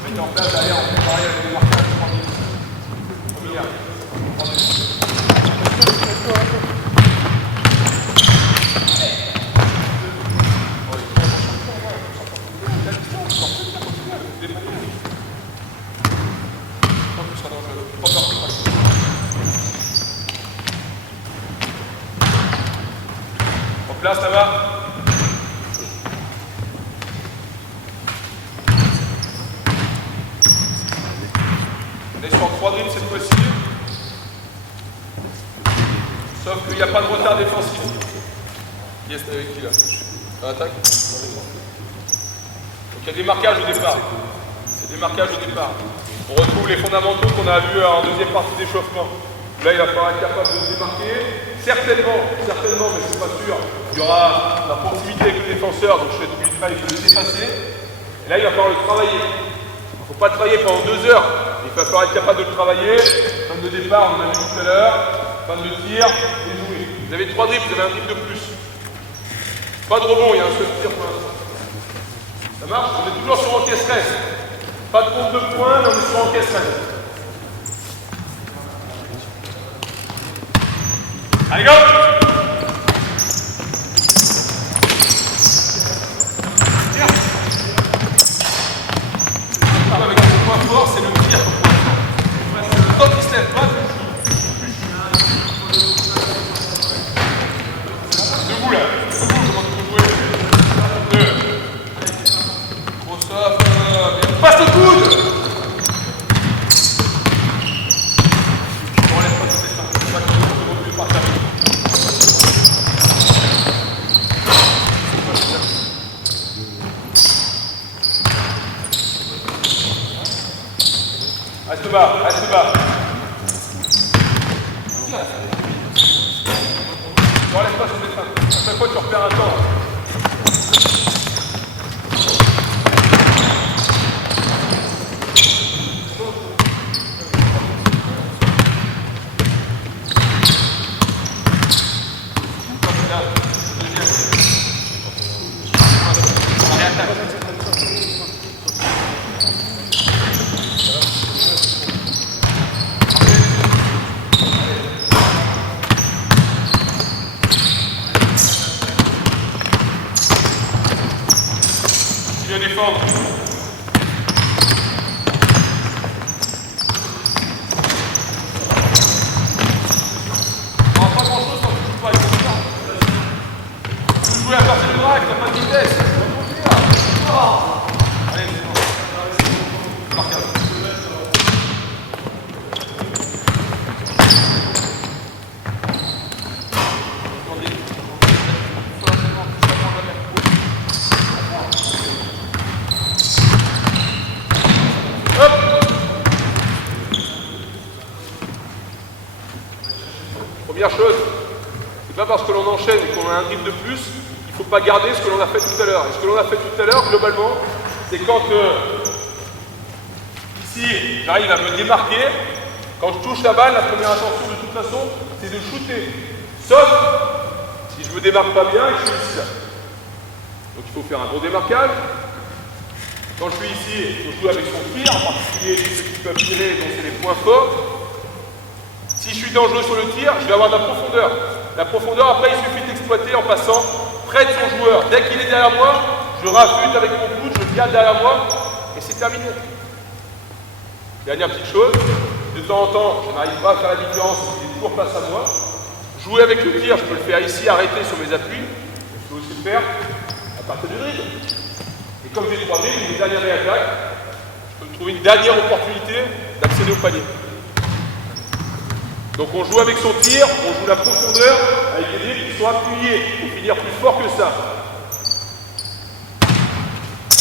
Mettez en place derrière, on fait pareil avec les marquages. En place, ça va. On est sur 3 dribbles cette fois-ci. Sauf qu'il n'y a pas de retard défensif. Qui est avec qui là? À l'attaque. Donc il y a des marquages au départ. On retrouve les fondamentaux qu'on a vus en deuxième partie d'échauffement. Là, il va falloir être capable de se démarquer. Certainement, mais je ne suis pas sûr, il y aura la proximité avec le défenseur, donc je vais lui faire se dépasser. Et là, il va falloir le travailler. Il ne faut pas travailler pendant 2 heures. Il il va falloir être capable de le travailler. Phase de départ, on en a vu tout à l'heure. Phase de tir et jouer. Vous avez 3 dribbles, vous avez un dribble de plus. Pas de rebond, il y a un seul tir pour l'instant. Ça marche? On est toujours sur encaisse-reste. Pas de compte de points, mais on est sur encaisse-reste. Allez, go! Tire! Avec le point fort, c'est le tir comme point fort. C'est le top qui se lève, pas debout là. Debout, comment tu peux jouer? 2. Gros soft. Passe le coude! Reste bas, reste bas. Ne relève pas sur tes freins. À chaque fois, tu repères un temps. Défendre. Pas grand chose quand tu joues pas avec ton bras. Tu joues à partir du bras, t'as pas de vitesse. Allez, c'est marquable. Première chose, c'est pas parce que l'on enchaîne et qu'on a un dribble de plus, il ne faut pas garder ce que l'on a fait tout à l'heure. Et ce que l'on a fait tout à l'heure, globalement, c'est quand ici, j'arrive à me démarquer, quand je touche la balle, la première intention de toute façon, c'est de shooter. Sauf si je me démarque pas bien et que je suis ici là. Donc il faut faire un gros démarquage. Quand je suis ici, il faut jouer avec son tir, en particulier ceux qui peuvent tirer, donc c'est les points forts. Si je suis dangereux sur le tir, je vais avoir de la profondeur. La profondeur, après, il suffit d'exploiter en passant près de son joueur. Dès qu'il est derrière moi, je raffute avec mon coude, je le garde derrière moi, et c'est terminé. Dernière petite chose, de temps en temps, je n'arrive pas à faire la différence si il est toujours face à moi. Jouer avec le tir, je peux le faire ici, arrêter sur mes appuis. Je peux aussi le faire à partir du dribble. Et comme j'ai 3 dribbles, une dernière réattaque, je peux me trouver une dernière opportunité d'accéder au panier. Donc on joue avec son tir, on joue la profondeur avec des dribbles qui sont appuyés pour finir plus fort que ça.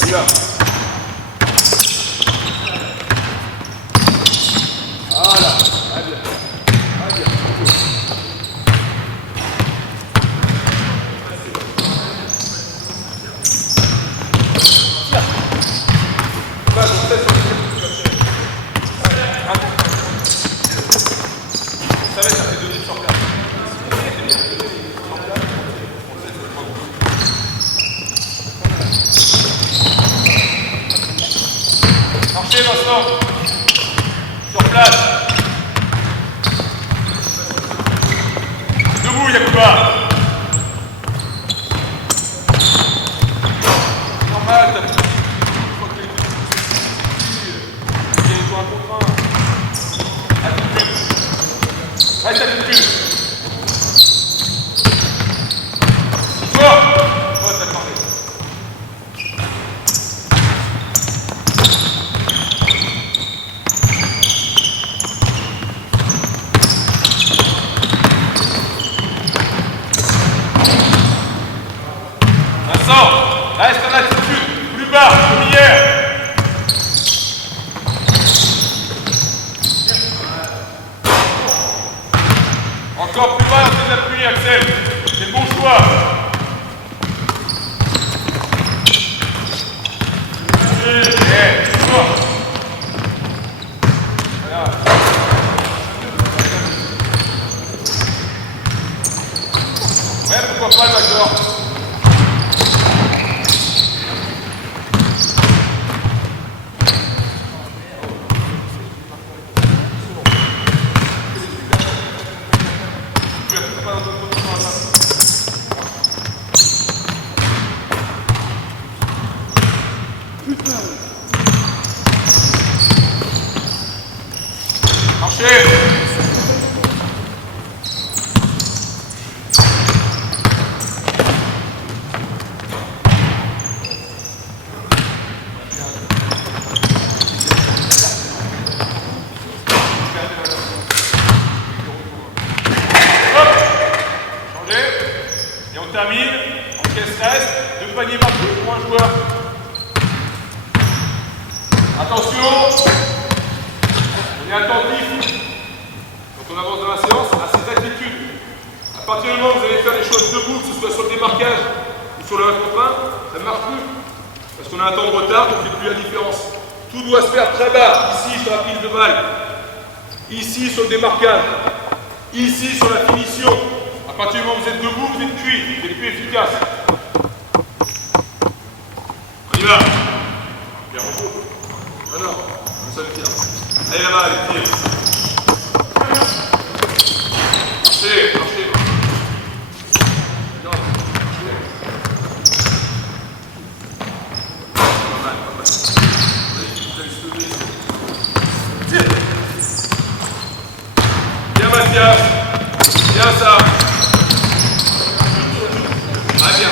On y va. Voilà, très bien. Très bien. Tiens. Bah, je sais sur le tir. Ça va, ça fait 2 dribbles sur 4. Marchez Vincent. Sur place. Debout Yacouba. Normal, t'as plus. Il y a un contre 1. Attitude. Reste attitude. Toi. Toi, t'as parlé. Vincent, reste en attitude. Plus bas, comme hier. Encore plus bas dans tes appuis, Axel. C'est le bon choix. pourquoi pas le backdoor. Marchez. Et on termine, en pièce reste, 2 paniers marqués pour un joueur. Attention, on est attentif quand on avance dans la séance à ces attitudes. À partir du moment où vous allez faire des choses debout, que ce soit sur le démarquage ou sur le 1 contre 1, ça ne marche plus. Parce qu'on a un temps de retard, donc on ne fait plus la différence. Tout doit se faire très bas, ici sur la prise de balle, ici sur le démarquage, ici sur la finition. À partir du moment où vous êtes debout, vous êtes cuit, vous êtes plus efficace. On y va. Bien, repos. Ah non, un seul tir. Allez là-bas, les tirs. Marchez, marchez. Non, marchez. Pas mal, pas mal. Vous allez se lever. Tire. Bien, Mathias. Bien ça. Ah bien.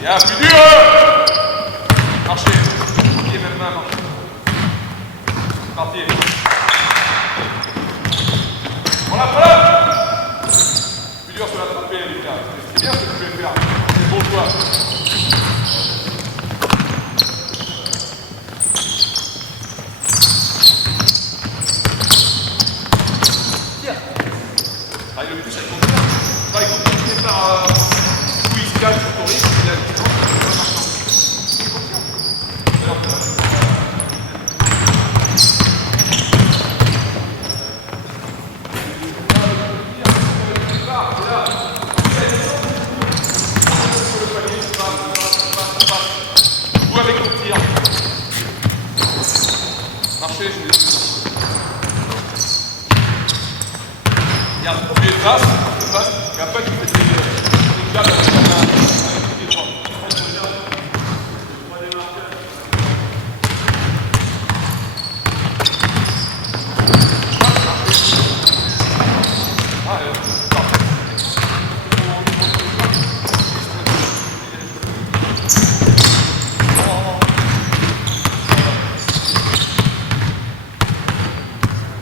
Bien, plus dur. Marchez. Pied, même main, marchez. C'est parti. On la frappe. Plus dur sur la trapée, Lucas. C'est bien ce que tu veux faire. C'est bon choix. Tiens. Travaille le plus avec ton cœur. Travaille quand tu fais par où il se calme sur ton rythme. Il a une distance. Joue avec ton tir. Marchez, je vais regarde, tu effaces, et après tu fais des câbles avec la main, avec les pieds droits.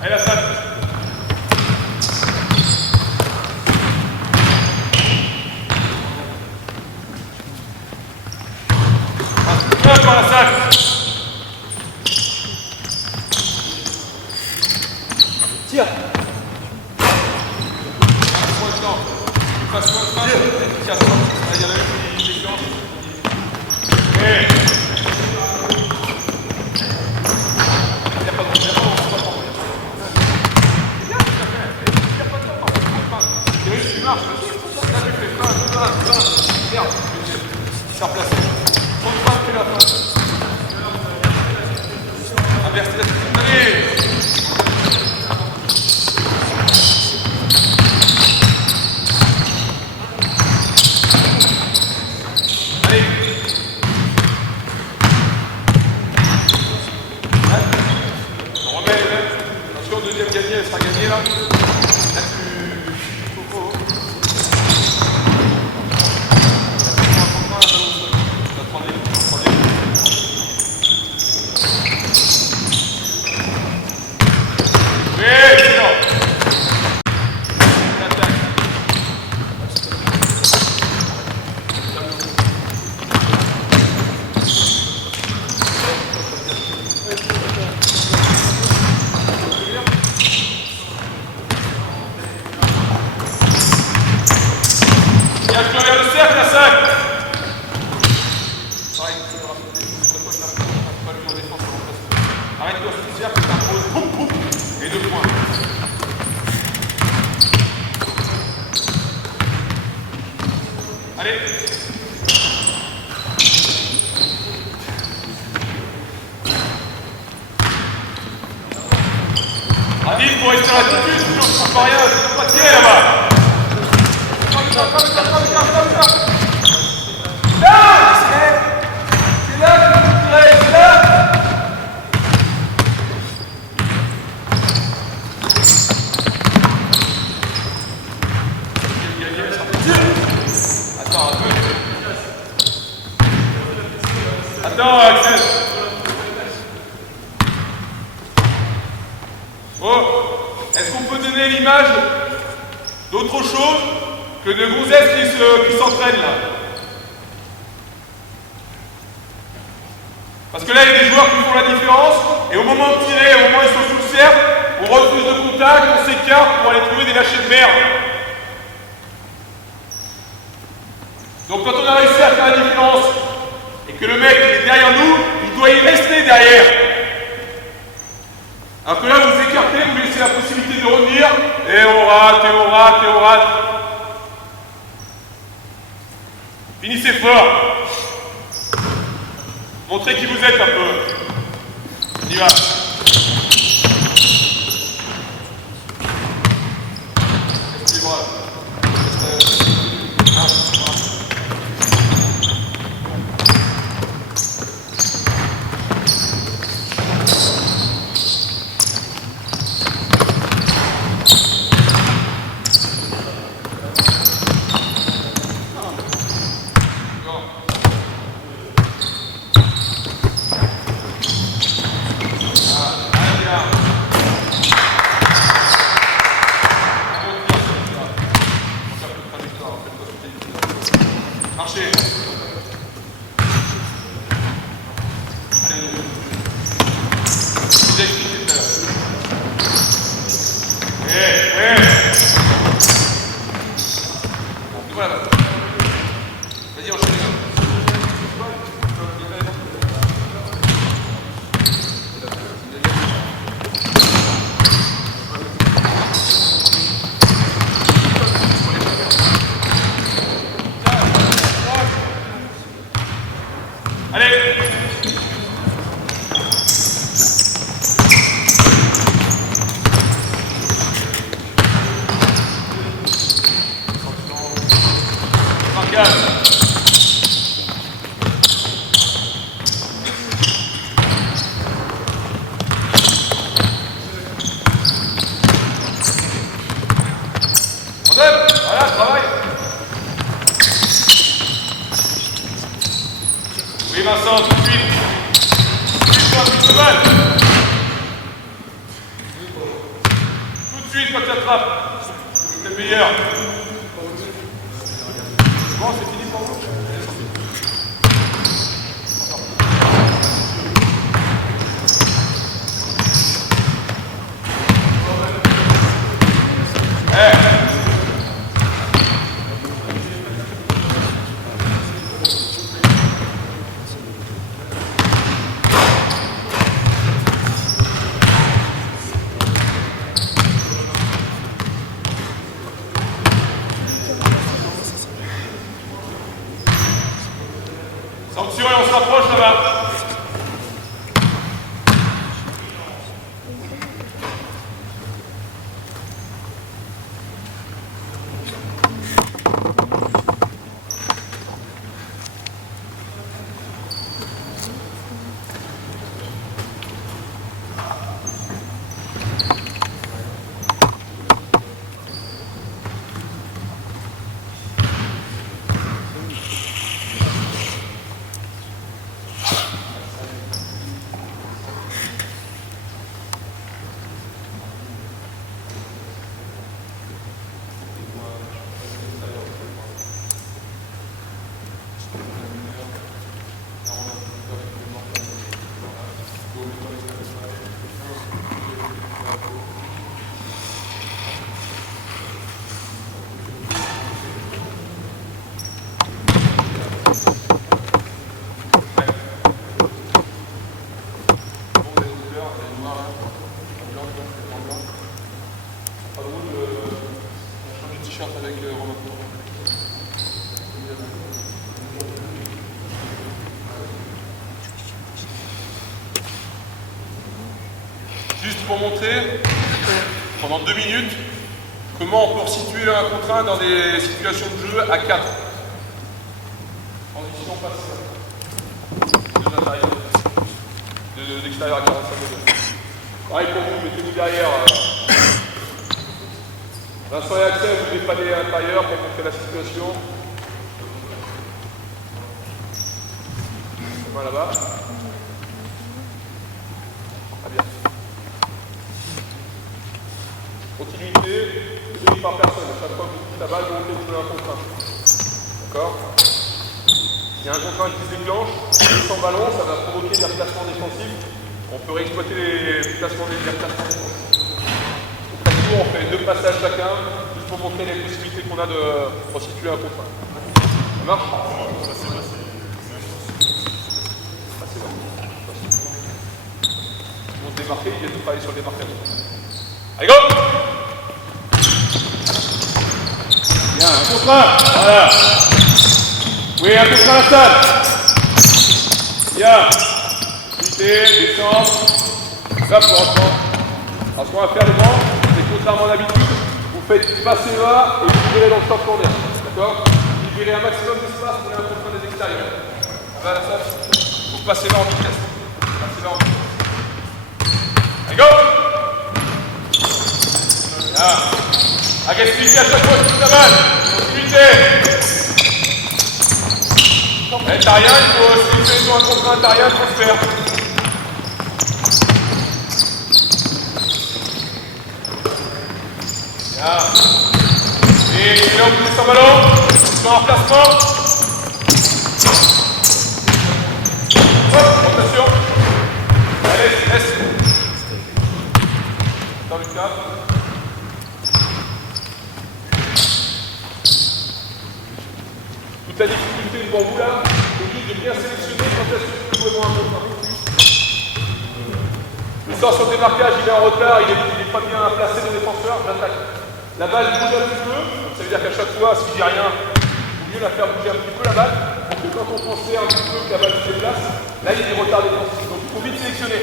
Allez, la salle. Dans la salle. Tire. Moins de temps. Tu passes moins de temps. Efficace. Il y en a une qui déclenche. Et... Il n'y a pas de temps. Tu marches, là tu fais plein, merde, il s'est replacé. Trop de pas que la fin. Inverser la tête. Allez. Allez. On remet, attention, deuxième gagné, elle sera gagnée là. Là tu... faut rester à l'attitude, sinon je ne pas rien, je ne peux pas tirer là-bas. Comme ça. Là, c'est là que vous tirez, c'est là. Attends, Axel. Oh, est-ce qu'on peut donner l'image d'autre chose que de gonzesses qui s'entraînent là? Parce que là, il y a des joueurs qui font la différence, et au moment de tirer, au moment où ils sont sous le cercle, on refuse de contact, on s'écarte pour aller trouver des lâchers de merde. Donc quand on a réussi à faire la différence, et que le mec est derrière nous, il doit y rester derrière. Alors que là, vous vous écartez, vous laissez la possibilité de revenir, et on rate. Finissez fort. Montrez qui vous êtes un peu. On y va. Marchez. Allez, je vous ai expliqué tout à l'heure. Voilà. Vas-y, enchaîne. Allez. Voilà, travail. Oui, Vincent, tout de suite. Tout de suite quand tu attrapes. C'est le meilleur. Bon, c'est fini pour vous. Sanction et on se rapproche là-bas. Avec Romain. Juste pour montrer, pendant 2 minutes comment on peut resituer un contre 1 dans des situations de jeu à 4. Transition passe. D'extérieur à 45 degrés. Pareil pour vous, mettez-vous derrière. Vincent et Axel, vous dépannez à l'intérieur pour montrer la situation. Main là-bas. Très bien. Continuité, suivi par personne. À chaque fois que vous quittez la balle, vous montez un contre 1. D'accord? Il y a un contre 1 qui se déclenche, sans ballon, ça va provoquer des replacements défensifs. On peut réexploiter les placements des replacements défensifs. Très souvent, on fait 2 passages chacun, juste pour montrer les possibilités qu'on a de restituer un contre 1. Ça marche? Ça c'est passé. On se démarquer, il vient de travailler sur le démarquage. Allez, go! Bien, un contre 1, voilà. Oui, un contre 1 à la salle. Bien. Unité, descendre. Ça pour reprendre. Alors ce qu'on va faire devant, c'est contrairement à l'habitude, vous faites passer là et vous libérez dans le top corner. D'accord? Vous libérez un maximum d'espace pour un contre 1 des extérieurs. Ça va à la salle? Vous passez là en vitesse. Passez là en vitesse. Allez, go! Bien. Agressivité à chaque fois, toute la balle. Continuité. T'as rien, il faut sélectionner sur un contre 1, t'as rien, transfert. Bien. Et là, vous êtes sans ballon, sur un placement. Hop, rotation. Allez, laisse. Dans le cadre. Toute la difficulté devant vous là, c'est juste de bien sélectionner quand est-ce que vous pouvez voir un contre 1. Le sort sur le démarquage, il est en retard, il est pas bien placé le défenseur, j'attaque. La balle bouge un petit peu, ça veut dire qu'à chaque fois, si j'ai rien, il vaut mieux la faire bouger un petit peu la balle, pour que quand on pensait un petit peu que la balle se déplace, là il y a des retards défensifs. Donc il faut vite sélectionner.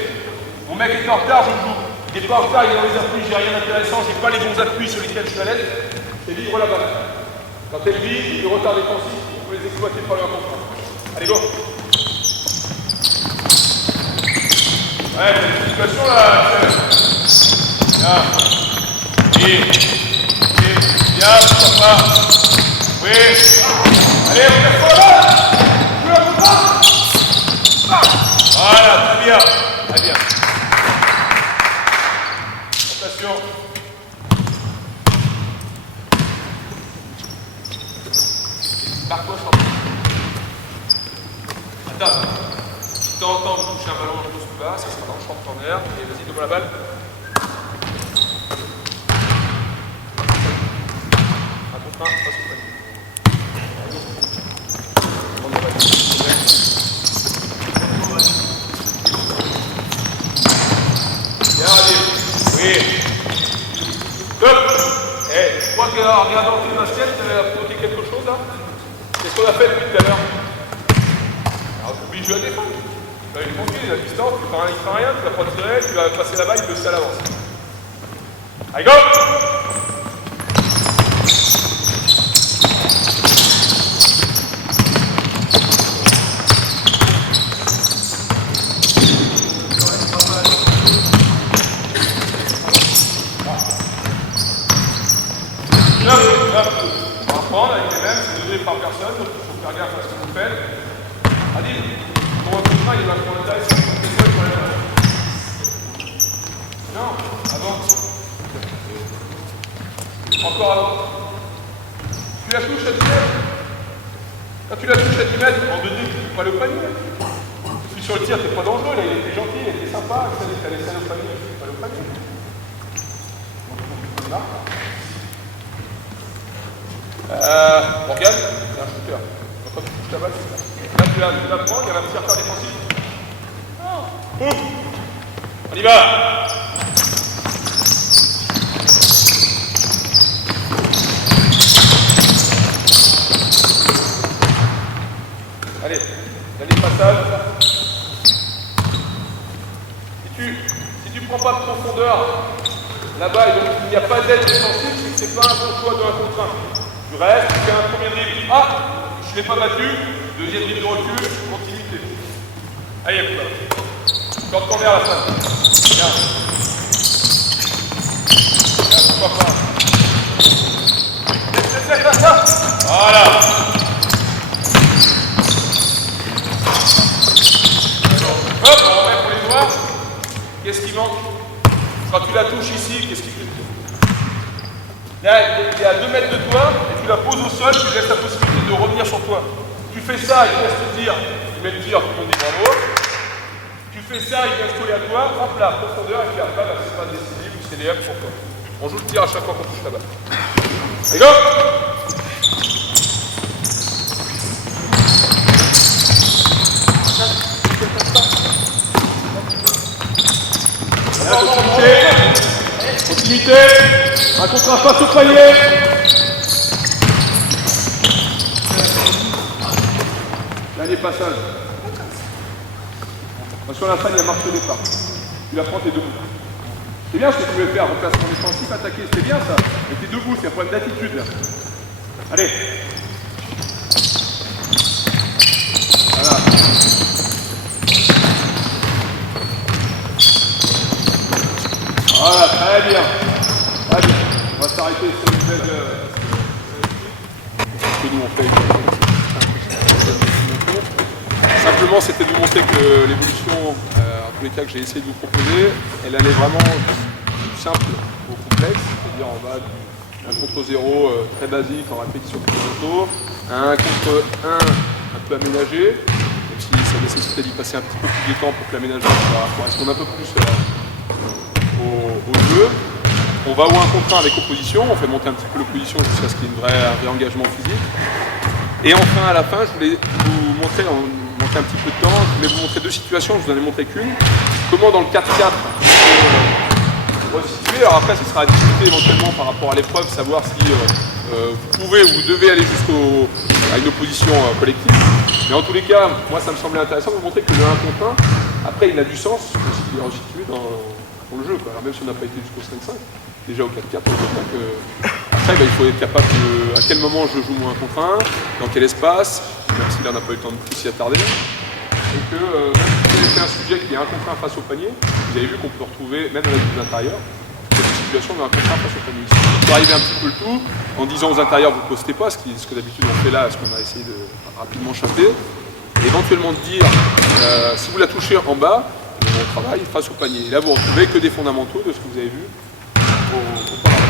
Mon mec est en retard, je joue. Il n'est pas en retard, il est dans les appuis, j'ai rien d'intéressant, j'ai pas les bons appuis sur lesquels je suis à l'aise, c'est vivre la balle. Quand elle vit, les retards défensifs, on peut les exploiter par le 1 contre 1. Allez, go! Ouais, t'as une situation là, bien. Bien, pourquoi pas. Oui. Allez, on fait quoi là? Jouez un contre 1. Voilà, très bien. Très bien. Attention. Marque-toi, je t'en prie. Attends. Si t'entends toucher un ballon, je pose plus bas, ça sera dans le short corner. Et vas-y, donne-moi la balle. Un contre 1, pas sur le panier. Bien, allez. Oui. Top. Eh, je crois qu'en regardant le film assiette, tu as provoqué quelque chose là. Qu'est-ce qu'on a fait depuis tout à l'heure? Alors, tu oublies de jouer à défendre. Tu vas lui tranquille, la distance, il ne fait rien, tu vas pas tirer, tu vas passer la balle, il le sait à l'avance. Allez, go! On va prendre avec les mêmes, c'est 2 dés par personne, donc il faut faire gaffe à ce que vous faites. Adil, pour votre frein, il va prendre la taille, c'est ça pour la balle. Non, avance. Encore avance. Tu la touches à 10 mètres. Quand tu la touches à 10 mètres, en 2 dés, tu ne peux pas le panier. Puis sur le tir, t'es pas dangereux, là, il était gentil, il était sympa, il a laissé le panier, tu ne peux pas le panier. Là. Morgane, c'est un shooter. Donc quand tu touches la balle, c'est ça. Là, tu la prends, il y a un petit retard défensif. Boum. On y va. Allez, dernier passage. Si tu prends pas de profondeur, là-bas, et donc il n'y a pas d'aide défensive, c'est pas un bon choix de 1 contre 1. Tu restes, tu fais un premier dribble. Ah, je ne l'ai pas battu. Deuxième dribble de recul, continuité. Allez, hop là. Corde tombée à la fin. Bien. Bien, pourquoi pas. Laisse ça. Voilà. Hop, on remet pour les doigts. Qu'est-ce qui manque? Quand tu la touches ici, qu'est-ce qui fait? Il y a 2 mètres de toi, et tu la poses au sol, tu laisses la possibilité de revenir sur toi. Tu fais ça, il laisse te dire, il met le tir, tout le monde dit bravo. Tu fais ça, il vient se coller à toi, hop là, profondeur, et puis après, là, c'est pas décisif, ou c'est les ups sur toi. On joue le tir à chaque fois qu'on touche la balle. Allez, go! Continuité, un contre un face au panier. Dernier passage. Parce qu'à la fin, il y a marche de départ. Tu la prends, t'es debout. C'est bien ce que tu voulais faire, replacement défensif, attaquer, c'était bien ça. Mais t'es debout, c'est un problème d'attitude là. Allez. Voilà. Voilà, très bien. Très bien. On va s'arrêter sur une belle... que nous on fait. Simplement, c'était de vous montrer que l'évolution, en tous les cas que j'ai essayé de vous proposer, elle allait vraiment du simple au complexe, c'est-à-dire on va du 1 contre 0 très basique en répétition fondamentaux, à 1 contre 1 un peu aménagé, même si ça nécessitait d'y passer un petit peu plus de temps pour que l'aménagement corresponde un peu plus au jeu. On va au 1 contre 1 avec opposition, on fait monter un petit peu l'opposition jusqu'à ce qu'il y ait un vrai engagement physique. Et enfin, à la fin, je voulais vous montrer, un petit peu de temps, je voulais vous montrer 2 situations, je vous en ai montré qu'une. Comment dans le 4-4 resituer, alors après ce sera à discuter éventuellement par rapport à l'épreuve, savoir si vous pouvez ou vous devez aller à une opposition collective. Mais en tous les cas, moi ça me semblait intéressant de vous montrer que le 1 contre 1, après il a du sens aussi de les resituer dans le jeu. Alors, même si on n'a pas été jusqu'au 5-5, déjà au 4-4, on voit bien que après il faut être capable de à quel moment je joue mon 1 contre 1, dans quel espace, même si là on n'a pas eu le temps de plus s'y attarder. Et que même si vous avez fait un sujet qui est 1 contre 1 face au panier, vous avez vu qu'on peut retrouver, même dans la zone intérieure, cette situation de 1 contre 1 face au panier. Il faut arriver un petit peu le tout en disant aux intérieurs vous ne postez pas, ce que d'habitude on fait là, ce qu'on a essayé de rapidement chanter. Et éventuellement de dire si vous la touchez en bas, on travaille face au panier. Et là vous ne retrouvez que des fondamentaux de ce que vous avez vu auparavant.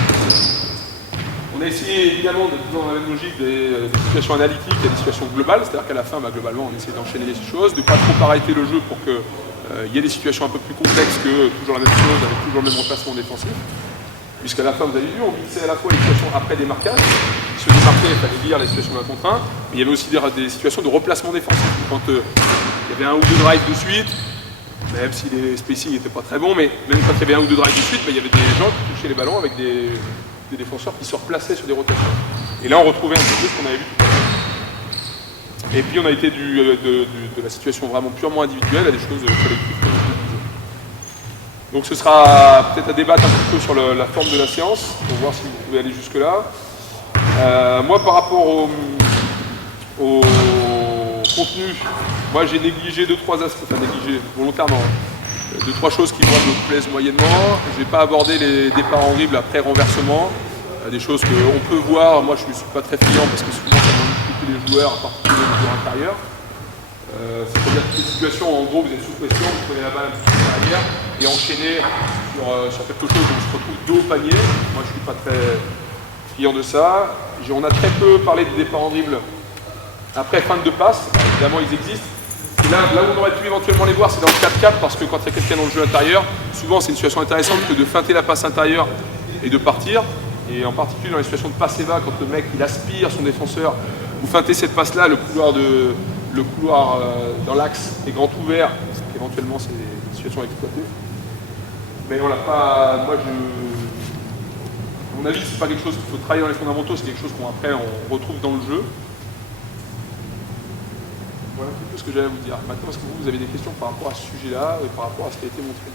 On a essayé évidemment d'être dans la même logique des situations analytiques et des situations globales, c'est-à-dire qu'à la fin, globalement, on essaie d'enchaîner les choses, de ne pas trop arrêter le jeu pour qu'il y ait des situations un peu plus complexes que toujours la même chose, avec toujours le même remplacement défensif. Puisqu'à la fin, vous avez vu, on mixait à la fois les situations après des marquages, qui se démarquaient, il fallait lire les situations d'un contre un, mais il y avait aussi des situations de replacement défensif. Quand il y avait un ou 2 drives de suite, même si les spacing n'étaient pas très bons, mais même quand il y avait un ou 2 drives de suite, il y avait des gens qui touchaient les ballons avec des défenseurs qui se replaçaient sur des rotations. Et là, on retrouvait un petit peu ce qu'on avait vu tout à l'heure. Et puis, on a été de la situation vraiment purement individuelle à des choses collectives. Donc, ce sera peut-être à débattre un petit peu sur la forme de la séance, pour voir si vous pouvez aller jusque-là. Moi, par rapport au contenu, moi, j'ai négligé 2-3 aspects, enfin négligé volontairement. 2-3 choses qui moi me plaisent moyennement. Je ne vais pas aborder les départs en dribble après renversement. Des choses qu'on peut voir. Moi je ne suis pas très friand parce que souvent ça multiplie les joueurs, en particulier les joueurs intérieurs. C'est-à-dire que les situations en gros vous êtes sous pression, vous prenez la balle un petit peu derrière et enchaîner sur quelque chose où on se retrouve dos au panier. Moi je ne suis pas très friand de ça. On a très peu parlé des départs en dribble après fin de passe. Évidemment ils existent. Et là où on aurait pu éventuellement les voir, c'est dans le 4-4, parce que quand il y a quelqu'un dans le jeu intérieur, souvent c'est une situation intéressante que de feinter la passe intérieure et de partir. Et en particulier dans les situations de passe et bas, quand le mec il aspire son défenseur, vous feintez cette passe-là, le couloir dans l'axe est grand ouvert, éventuellement c'est des situations à exploiter. Mais on l'a pas. Moi, à mon avis, c'est pas quelque chose qu'il faut travailler dans les fondamentaux, c'est quelque chose qu'on retrouve dans le jeu. Voilà un petit peu ce que j'allais vous dire. Maintenant, est-ce que vous avez des questions par rapport à ce sujet-là et par rapport à ce qui a été montré?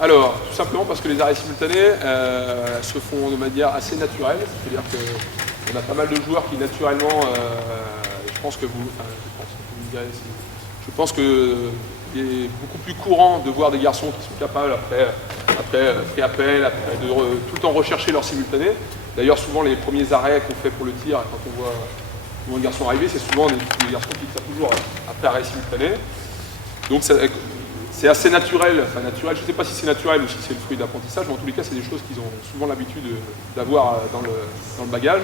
Alors, tout simplement parce que les arrêts simultanés se font de manière assez naturelle, c'est-à-dire qu'on a pas mal de joueurs qui naturellement, je pense que vous me direz, je pense qu'il est beaucoup plus courant de voir des garçons qui sont capables, après free appel, après de tout le temps rechercher leur simultané. D'ailleurs, souvent les premiers arrêts qu'on fait pour le tir, quand on voit un garçon arriver, c'est souvent des garçons qui tirent toujours après arrêt simultané. Donc c'est assez naturel, enfin naturel, je ne sais pas si c'est naturel ou si c'est le fruit d'apprentissage, mais en tous les cas, c'est des choses qu'ils ont souvent l'habitude d'avoir dans le bagage.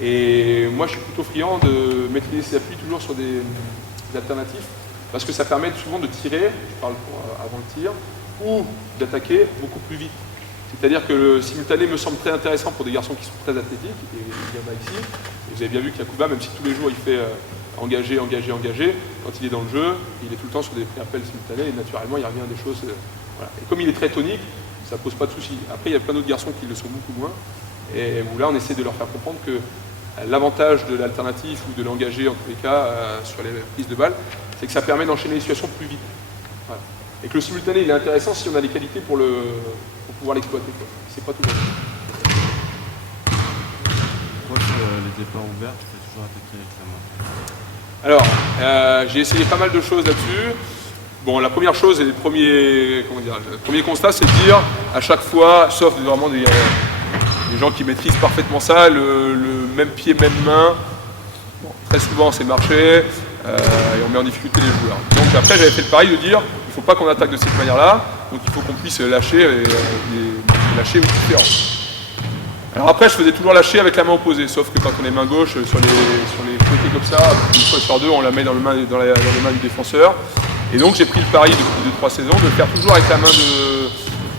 Et moi, je suis plutôt friand de maîtriser ses appuis toujours sur des alternatifs, parce que ça permet souvent de tirer, je parle avant le tir, ou d'attaquer beaucoup plus vite. C'est-à-dire que le simultané me semble très intéressant pour des garçons qui sont très athlétiques, et il y en a ici. Et vous avez bien vu qu'Yacouba, même si tous les jours il fait engagé, quand il est dans le jeu, il est tout le temps sur des pré-appels simultanés, et naturellement il revient à des choses. Voilà. Et comme il est très tonique, ça ne pose pas de soucis. Après, il y a plein d'autres garçons qui le sont beaucoup moins, et où là on essaie de leur faire comprendre que l'avantage de l'alternatif ou de l'engagé, en tous les cas, sur les prises de balles, c'est que ça permet d'enchaîner les situations plus vite. Voilà. Et que le simultané, il est intéressant si on a les qualités pour pouvoir l'exploiter. C'est pas tout bon. Pourquoi sur les départs ouverts, tu peux toujours attaquer avec la main? Alors, j'ai essayé pas mal de choses là-dessus. Bon, la première chose et le premier constat, c'est de dire à chaque fois, sauf vraiment des gens qui maîtrisent parfaitement ça, le même pied, même main. Bon, très souvent, c'est marché et on met en difficulté les joueurs. Donc après, j'avais fait le pari de dire, il ne faut pas qu'on attaque de cette manière-là, donc il faut qu'on puisse lâcher ou différent. Alors après, je faisais toujours lâcher avec la main opposée, sauf que quand on est main gauche, sur les côtés comme ça, une fois sur deux, on la met dans les mains du défenseur. Et donc j'ai pris le pari depuis 2-3 saisons de le faire toujours avec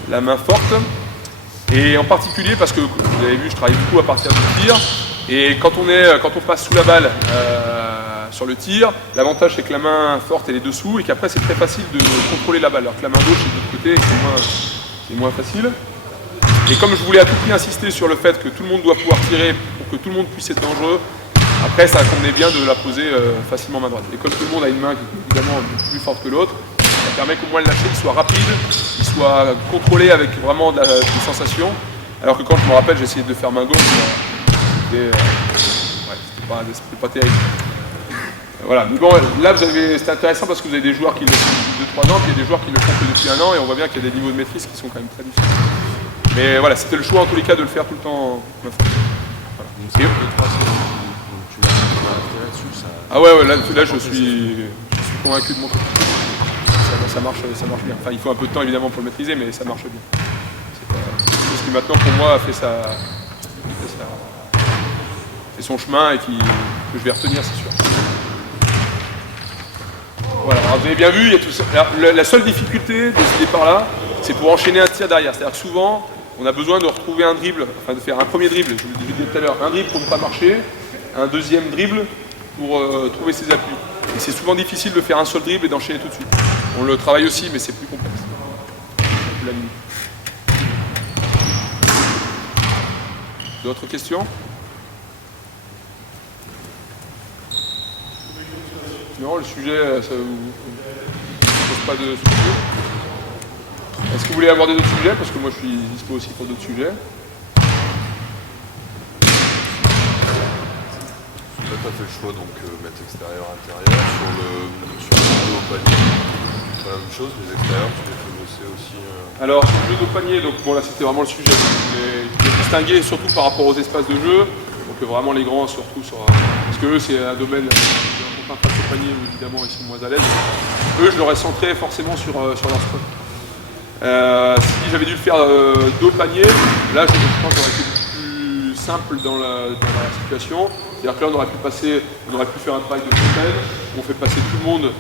la main forte. Et en particulier parce que, vous avez vu, je travaille beaucoup à partir du tir. Et quand on passe sous la balle sur le tir, l'avantage c'est que la main forte elle est dessous et qu'après c'est très facile de contrôler la balle. Alors que la main gauche est de l'autre côté et c'est moins facile. Et comme je voulais à tout prix insister sur le fait que tout le monde doit pouvoir tirer pour que tout le monde puisse être dangereux, après ça convenait bien de la poser facilement main droite. Et comme tout le monde a une main qui est évidemment plus forte que l'autre, ça permet qu'au moins le lâcher soit rapide, qu'il soit contrôlé avec vraiment des sensations. Alors que quand je me rappelle, j'ai essayé de faire main gauche, c'était pas terrible. Voilà, mais bon, là c'est intéressant parce que vous avez des joueurs qui le font depuis 2-3 ans, puis il y a des joueurs qui le font que depuis 1 an, et on voit bien qu'il y a des niveaux de maîtrise qui sont quand même très différents. Mais voilà, c'était le choix en tous les cas de le faire tout le temps. Voilà. Donc, tu l'as là-dessus, ça... Ah ouais, là je suis convaincu de mon côté. Ça marche bien. Enfin, il faut un peu de temps évidemment pour le maîtriser, mais ça marche bien. C'est quelque chose qui maintenant pour moi fait son chemin et que je vais retenir, c'est sûr. Voilà, alors vous avez bien vu, il y a tout ça. Alors, la seule difficulté de ce départ-là, c'est pour enchaîner un tir derrière. C'est-à-dire que souvent, on a besoin de retrouver un dribble, enfin de faire un premier dribble, je vous le disais tout à l'heure, un dribble pour ne pas marcher, un deuxième dribble pour trouver ses appuis. Et c'est souvent difficile de faire un seul dribble et d'enchaîner tout de suite. On le travaille aussi, mais c'est plus complexe. D'autres questions? Non, le sujet, ça vous pose pas de sujet. Est-ce que vous voulez aborder d'autres sujets? Parce que moi je suis dispo aussi pour d'autres sujets. Là, tu as fait le choix, donc mettre extérieur-intérieur. Sur le jeu au panier, c'est la même chose, les extérieurs, tu les fais bosser aussi. Alors, sur le jeu au panier, donc bon là c'était vraiment le sujet. Je voulais distinguer surtout par rapport aux espaces de jeu. Donc vraiment les grands, surtout sur. Parce que eux, c'est un domaine. Face au panier où évidemment ils sont moins à l'aise. Eux, je l'aurais centré forcément sur leur spot. Si j'avais dû le faire dos panier, là je pense que j'aurais été plus simple dans la situation. C'est-à-dire que là on aurait pu faire un travail de fontaine, où on fait passer tout le monde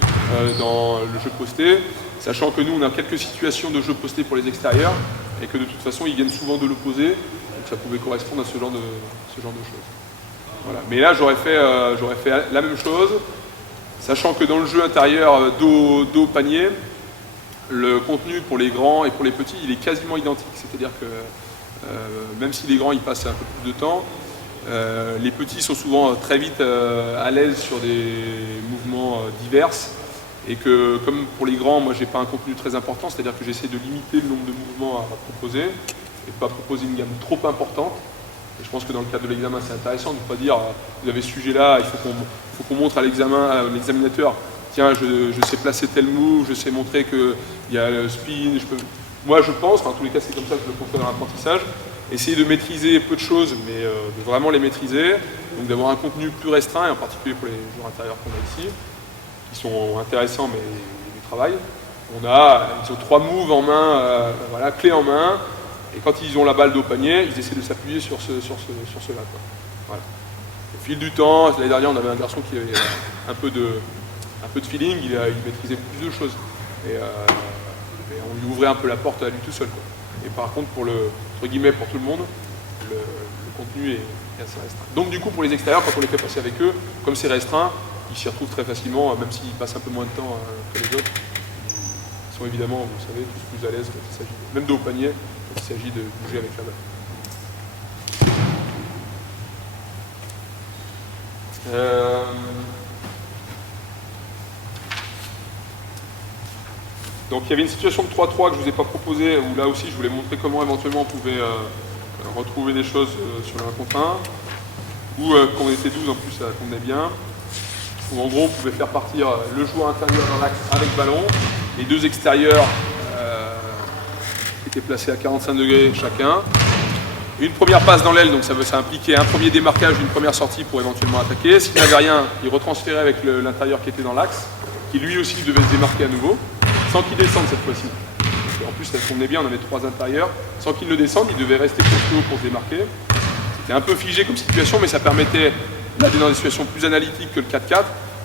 dans le jeu posté, sachant que nous on a quelques situations de jeu posté pour les extérieurs et que de toute façon ils viennent souvent de l'opposé, donc ça pouvait correspondre à ce genre de choses. Voilà. Mais là j'aurais fait la même chose, sachant que dans le jeu intérieur dos panier, le contenu pour les grands et pour les petits il est quasiment identique, c'est-à-dire que même si les grands ils passent un peu plus de temps, les petits sont souvent très vite à l'aise sur des mouvements divers Et que, comme pour les grands, moi j'ai pas un contenu très important, c'est-à-dire que j'essaie de limiter le nombre de mouvements à proposer et de pas proposer une gamme trop importante. Et je pense que dans le cadre de l'examen, c'est intéressant de ne pas dire vous avez ce sujet-là, il faut qu'on montre à l'examinateur, tiens, je sais placer tel move, je sais montrer qu'il y a le spin. Moi, je pense, en tous les cas, c'est comme ça que je le construis dans l'apprentissage, essayer de maîtriser peu de choses, mais de vraiment les maîtriser, donc d'avoir un contenu plus restreint, et en particulier pour les joueurs intérieurs qu'on a ici, qui sont intéressants, mais du travail. Ils ont 3 moves en main, voilà, clés en main, et quand ils ont la balle dos panier, ils essaient de s'appuyer sur cela. Voilà. Au fil du temps, l'année dernière, on avait un garçon qui avait un peu de feeling, il maîtrisait plus de choses. Et on lui ouvrait un peu la porte à lui tout seul, quoi. Et par contre, entre guillemets, pour tout le monde, le contenu est assez restreint. Donc du coup, pour les extérieurs, quand on les fait passer avec eux, comme c'est restreint, ils s'y retrouvent très facilement, même s'ils passent un peu moins de temps que les autres. Ils sont évidemment, vous savez, tous plus à l'aise quand il s'agit, même de haut panier, quand il s'agit de bouger avec la balle. Donc il y avait une situation de 3-3 que je ne vous ai pas proposée, où là aussi je voulais montrer comment éventuellement on pouvait retrouver des choses sur le 1 contre 1, ou quand on était 12 en plus ça convenait bien, où en gros on pouvait faire partir le joueur intérieur dans l'axe avec ballon, les 2 extérieurs qui étaient placés à 45 degrés chacun, une première passe dans l'aile, donc ça impliquait un premier démarquage, une première sortie pour éventuellement attaquer. S'il n'y avait rien, il retransférait avec l'intérieur qui était dans l'axe, qui lui aussi devait se démarquer à nouveau, sans qu'il descende cette fois-ci. En plus, ça convenait bien, on avait 3 intérieurs. Sans qu'il ne descende, il devait rester costaud pour se démarquer. C'était un peu figé comme situation, mais ça permettait d'aller dans des situations plus analytiques que le 4-4,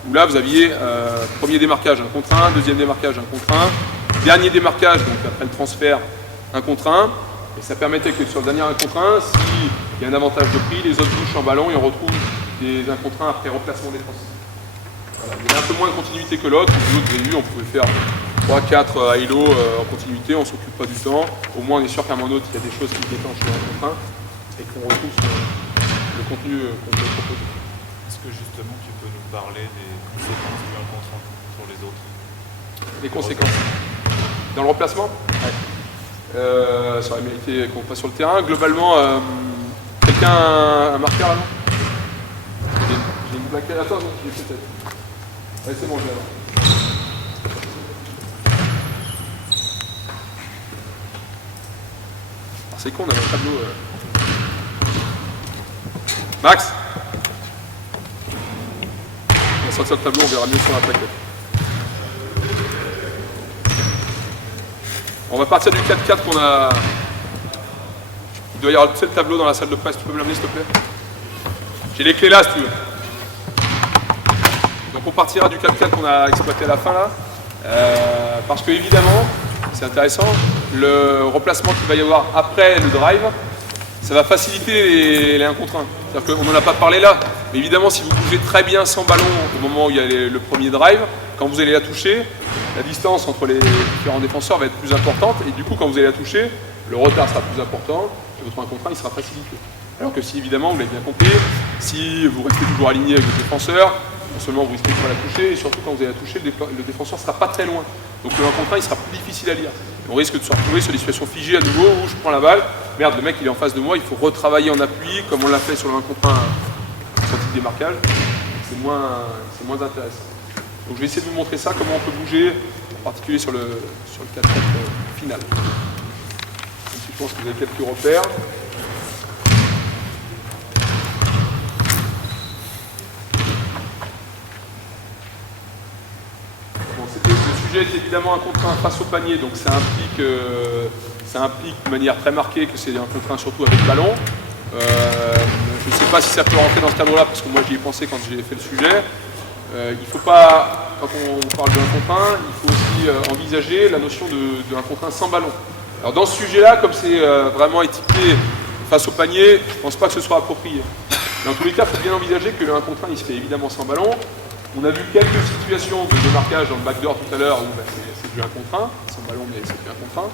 où là, vous aviez premier démarquage 1 contre 1, deuxième démarquage 1 contre 1, dernier démarquage, donc après le transfert 1 contre 1, et ça permettait que sur le dernier 1 contre 1, s'il y a un avantage de prix, les autres bouchent en ballon et on retrouve des 1 contre 1 après remplacement défensif. Voilà. Il y avait un peu moins de continuité que l'autre, vous avez vu, on pouvait faire 3-4 high-low en continuité, on ne s'occupe pas du temps. Au moins on est sûr qu'à un moment donné, il y a des choses qui déclenchent le 1 contre 1 et qu'on retrouve le contenu qu'on peut proposer. Est-ce que justement tu peux nous parler des conséquences du 1 contre 1 sur les autres? Les conséquences. Dans le remplacement? Ouais. Ça aurait mérité qu'on passe sur le terrain. Globalement, quelqu'un a un marqueur là, non? J'ai une plaquette. Attends, j'ai peut-être. Ouais, c'est bon, je l'ai. C'est con, on a un tableau. Max, on va sortir le tableau, on verra mieux sur la plaquette. On va partir du 4-4 qu'on a. Il doit y avoir le tableau dans la salle de presse, tu peux me l'amener s'il te plaît? J'ai les clés là si tu veux. Donc on partira du 4-4 qu'on a exploité à la fin là. Parce que évidemment, c'est intéressant, le remplacement qu'il va y avoir après le drive, ça va faciliter les 1 contre 1. C'est-à-dire qu'on n'en a pas parlé là, mais évidemment si vous bougez très bien sans ballon au moment où il y a le premier drive, quand vous allez la toucher, la distance entre les différents défenseurs va être plus importante et du coup quand vous allez la toucher, le retard sera plus important et votre 1 contre 1 il sera facilité. Alors que si évidemment, vous l'avez bien compris, si vous restez toujours aligné avec le défenseur, non seulement vous risquez de ne pas la toucher, et surtout quand vous allez la toucher, le défenseur ne sera pas très loin. Donc le 1 contre 1 il sera plus difficile à lire. Et on risque de se retrouver sur des situations figées à nouveau où je prends la balle, merde le mec il est en face de moi, il faut retravailler en appui comme on l'a fait sur le 1 contre 1 sortie de démarquage. C'est moins intéressant. Donc je vais essayer de vous montrer ça, comment on peut bouger, en particulier sur le 4-4 final. Donc, je pense que vous avez quelques repères. Le sujet est évidemment 1 contre 1 face au panier, donc ça implique de manière très marquée que c'est 1 contre 1 surtout avec ballon. Je ne sais pas si ça peut rentrer dans ce cadre-là, parce que moi j'y ai pensé quand j'ai fait le sujet. Il ne faut pas, quand on parle de 1 contre 1, il faut aussi envisager la notion de 1 contre 1 sans ballon. Alors dans ce sujet-là, comme c'est vraiment étiqueté face au panier, je ne pense pas que ce soit approprié. Mais en tous les cas, il faut bien envisager que le 1 contre 1 il se fait évidemment sans ballon. On a vu quelques situations de démarquage dans le backdoor tout à l'heure où c'est du 1 contre 1, sans ballon mais c'est du 1 contre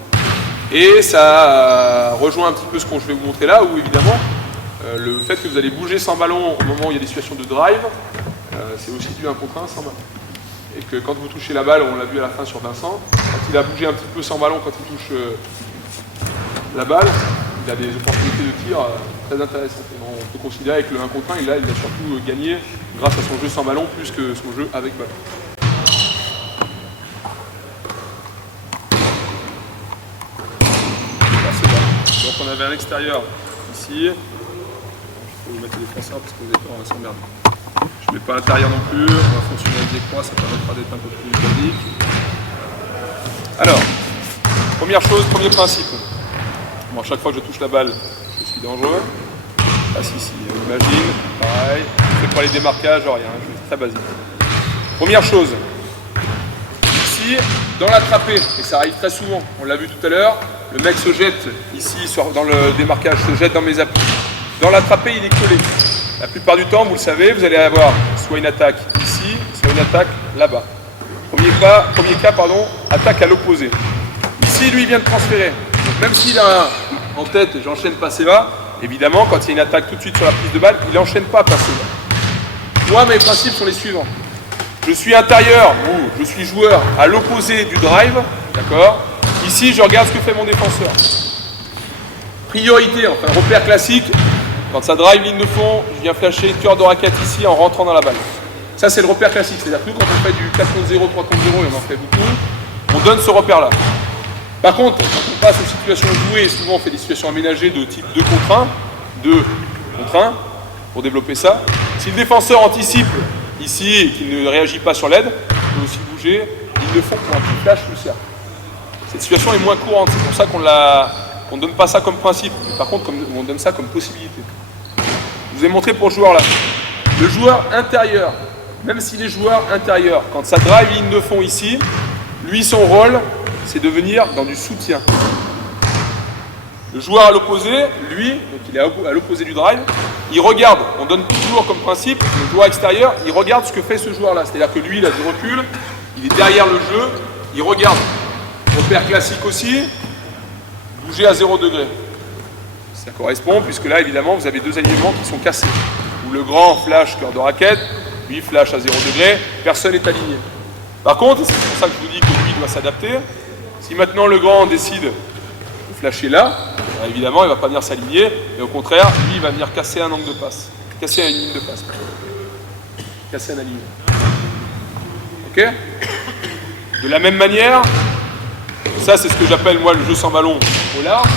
1. Et ça rejoint un petit peu ce que je vais vous montrer là, où évidemment le fait que vous allez bouger sans ballon au moment où il y a des situations de drive, c'est aussi du 1 contre 1 sans ballon. et que quand vous touchez la balle, on l'a vu à la fin sur Vincent, quand il a bougé un petit peu sans ballon, quand il touche la balle, il a des opportunités de tir très intéressantes. Et on peut considérer que le 1 contre 1, il a surtout gagné grâce à son jeu sans ballon plus que son jeu avec ballon. Là, c'est bon. Donc on avait un extérieur ici. Il faut vous mettre les défenseurs parce que vous êtes pas s'emmerder. Je ne mets pas l'intérieur non plus, on va fonctionner avec des croix, ça permettra d'être un peu plus basique. Alors, première chose, premier principe. Bon, chaque fois que je touche la balle, je suis dangereux. Ah si, on imagine, pareil, je ne fais pas les démarquages, rien, je suis très basique. Première chose, ici, dans l'attrapé, et ça arrive très souvent, on l'a vu tout à l'heure, le mec se jette ici, dans le démarquage, se jette dans mes appuis. Dans l'attrapé, il est collé. La plupart du temps, vous le savez, vous allez avoir soit une attaque ici, soit une attaque là-bas. Premier cas, attaque à l'opposé. Ici, lui, il vient de transférer. Donc même s'il a en tête, j'enchaîne passer là, évidemment, quand il y a une attaque tout de suite sur la prise de balle, il n'enchaîne pas passer là. Moi, mes principes sont les suivants. Je suis intérieur, ou je suis joueur à l'opposé du drive, d'accord? Ici, je regarde ce que fait mon défenseur. Priorité, enfin, repère classique. Quand ça drive ligne de fond, je viens flasher cœur de raquette ici en rentrant dans la balle. Ça, c'est le repère classique. C'est-à-dire que nous, quand on fait du 4 contre 0, 3 contre 0, et on en fait beaucoup, on donne ce repère-là. Par contre, quand on passe aux situations jouées, souvent on fait des situations aménagées de type 2 contre 1, 2 contre 1, pour développer ça. Si le défenseur anticipe ici et qu'il ne réagit pas sur l'aide, il peut aussi bouger ligne de fond pour un petit flash sous le cercle. Cette situation est moins courante, c'est pour ça qu'on ne donne pas ça comme principe. Mais par contre, on donne ça comme possibilité. Je vous ai montré pour ce joueur-là. Le joueur intérieur, même s'il est joueur intérieur, quand ça drive ligne de fond ici, lui, son rôle, c'est de venir dans du soutien. Le joueur à l'opposé, lui, donc il est à l'opposé du drive, il regarde, on donne toujours comme principe, le joueur extérieur, il regarde ce que fait ce joueur-là. C'est-à-dire que lui, il a du recul, il est derrière le jeu, il regarde. Repère classique aussi, bouger à 0 degré. Ça correspond, puisque là, évidemment, vous avez deux alignements qui sont cassés. Où le grand flash cœur de raquette, lui flash à 0 degré, personne n'est aligné. Par contre, c'est pour ça que je vous dis que lui doit s'adapter. Si maintenant le grand décide de flasher là, évidemment, il ne va pas venir s'aligner, mais au contraire, lui, il va venir casser un angle de passe. Casser une ligne de passe. Casser un alignement. Ok? De la même manière, ça c'est ce que j'appelle moi le jeu sans ballon au large.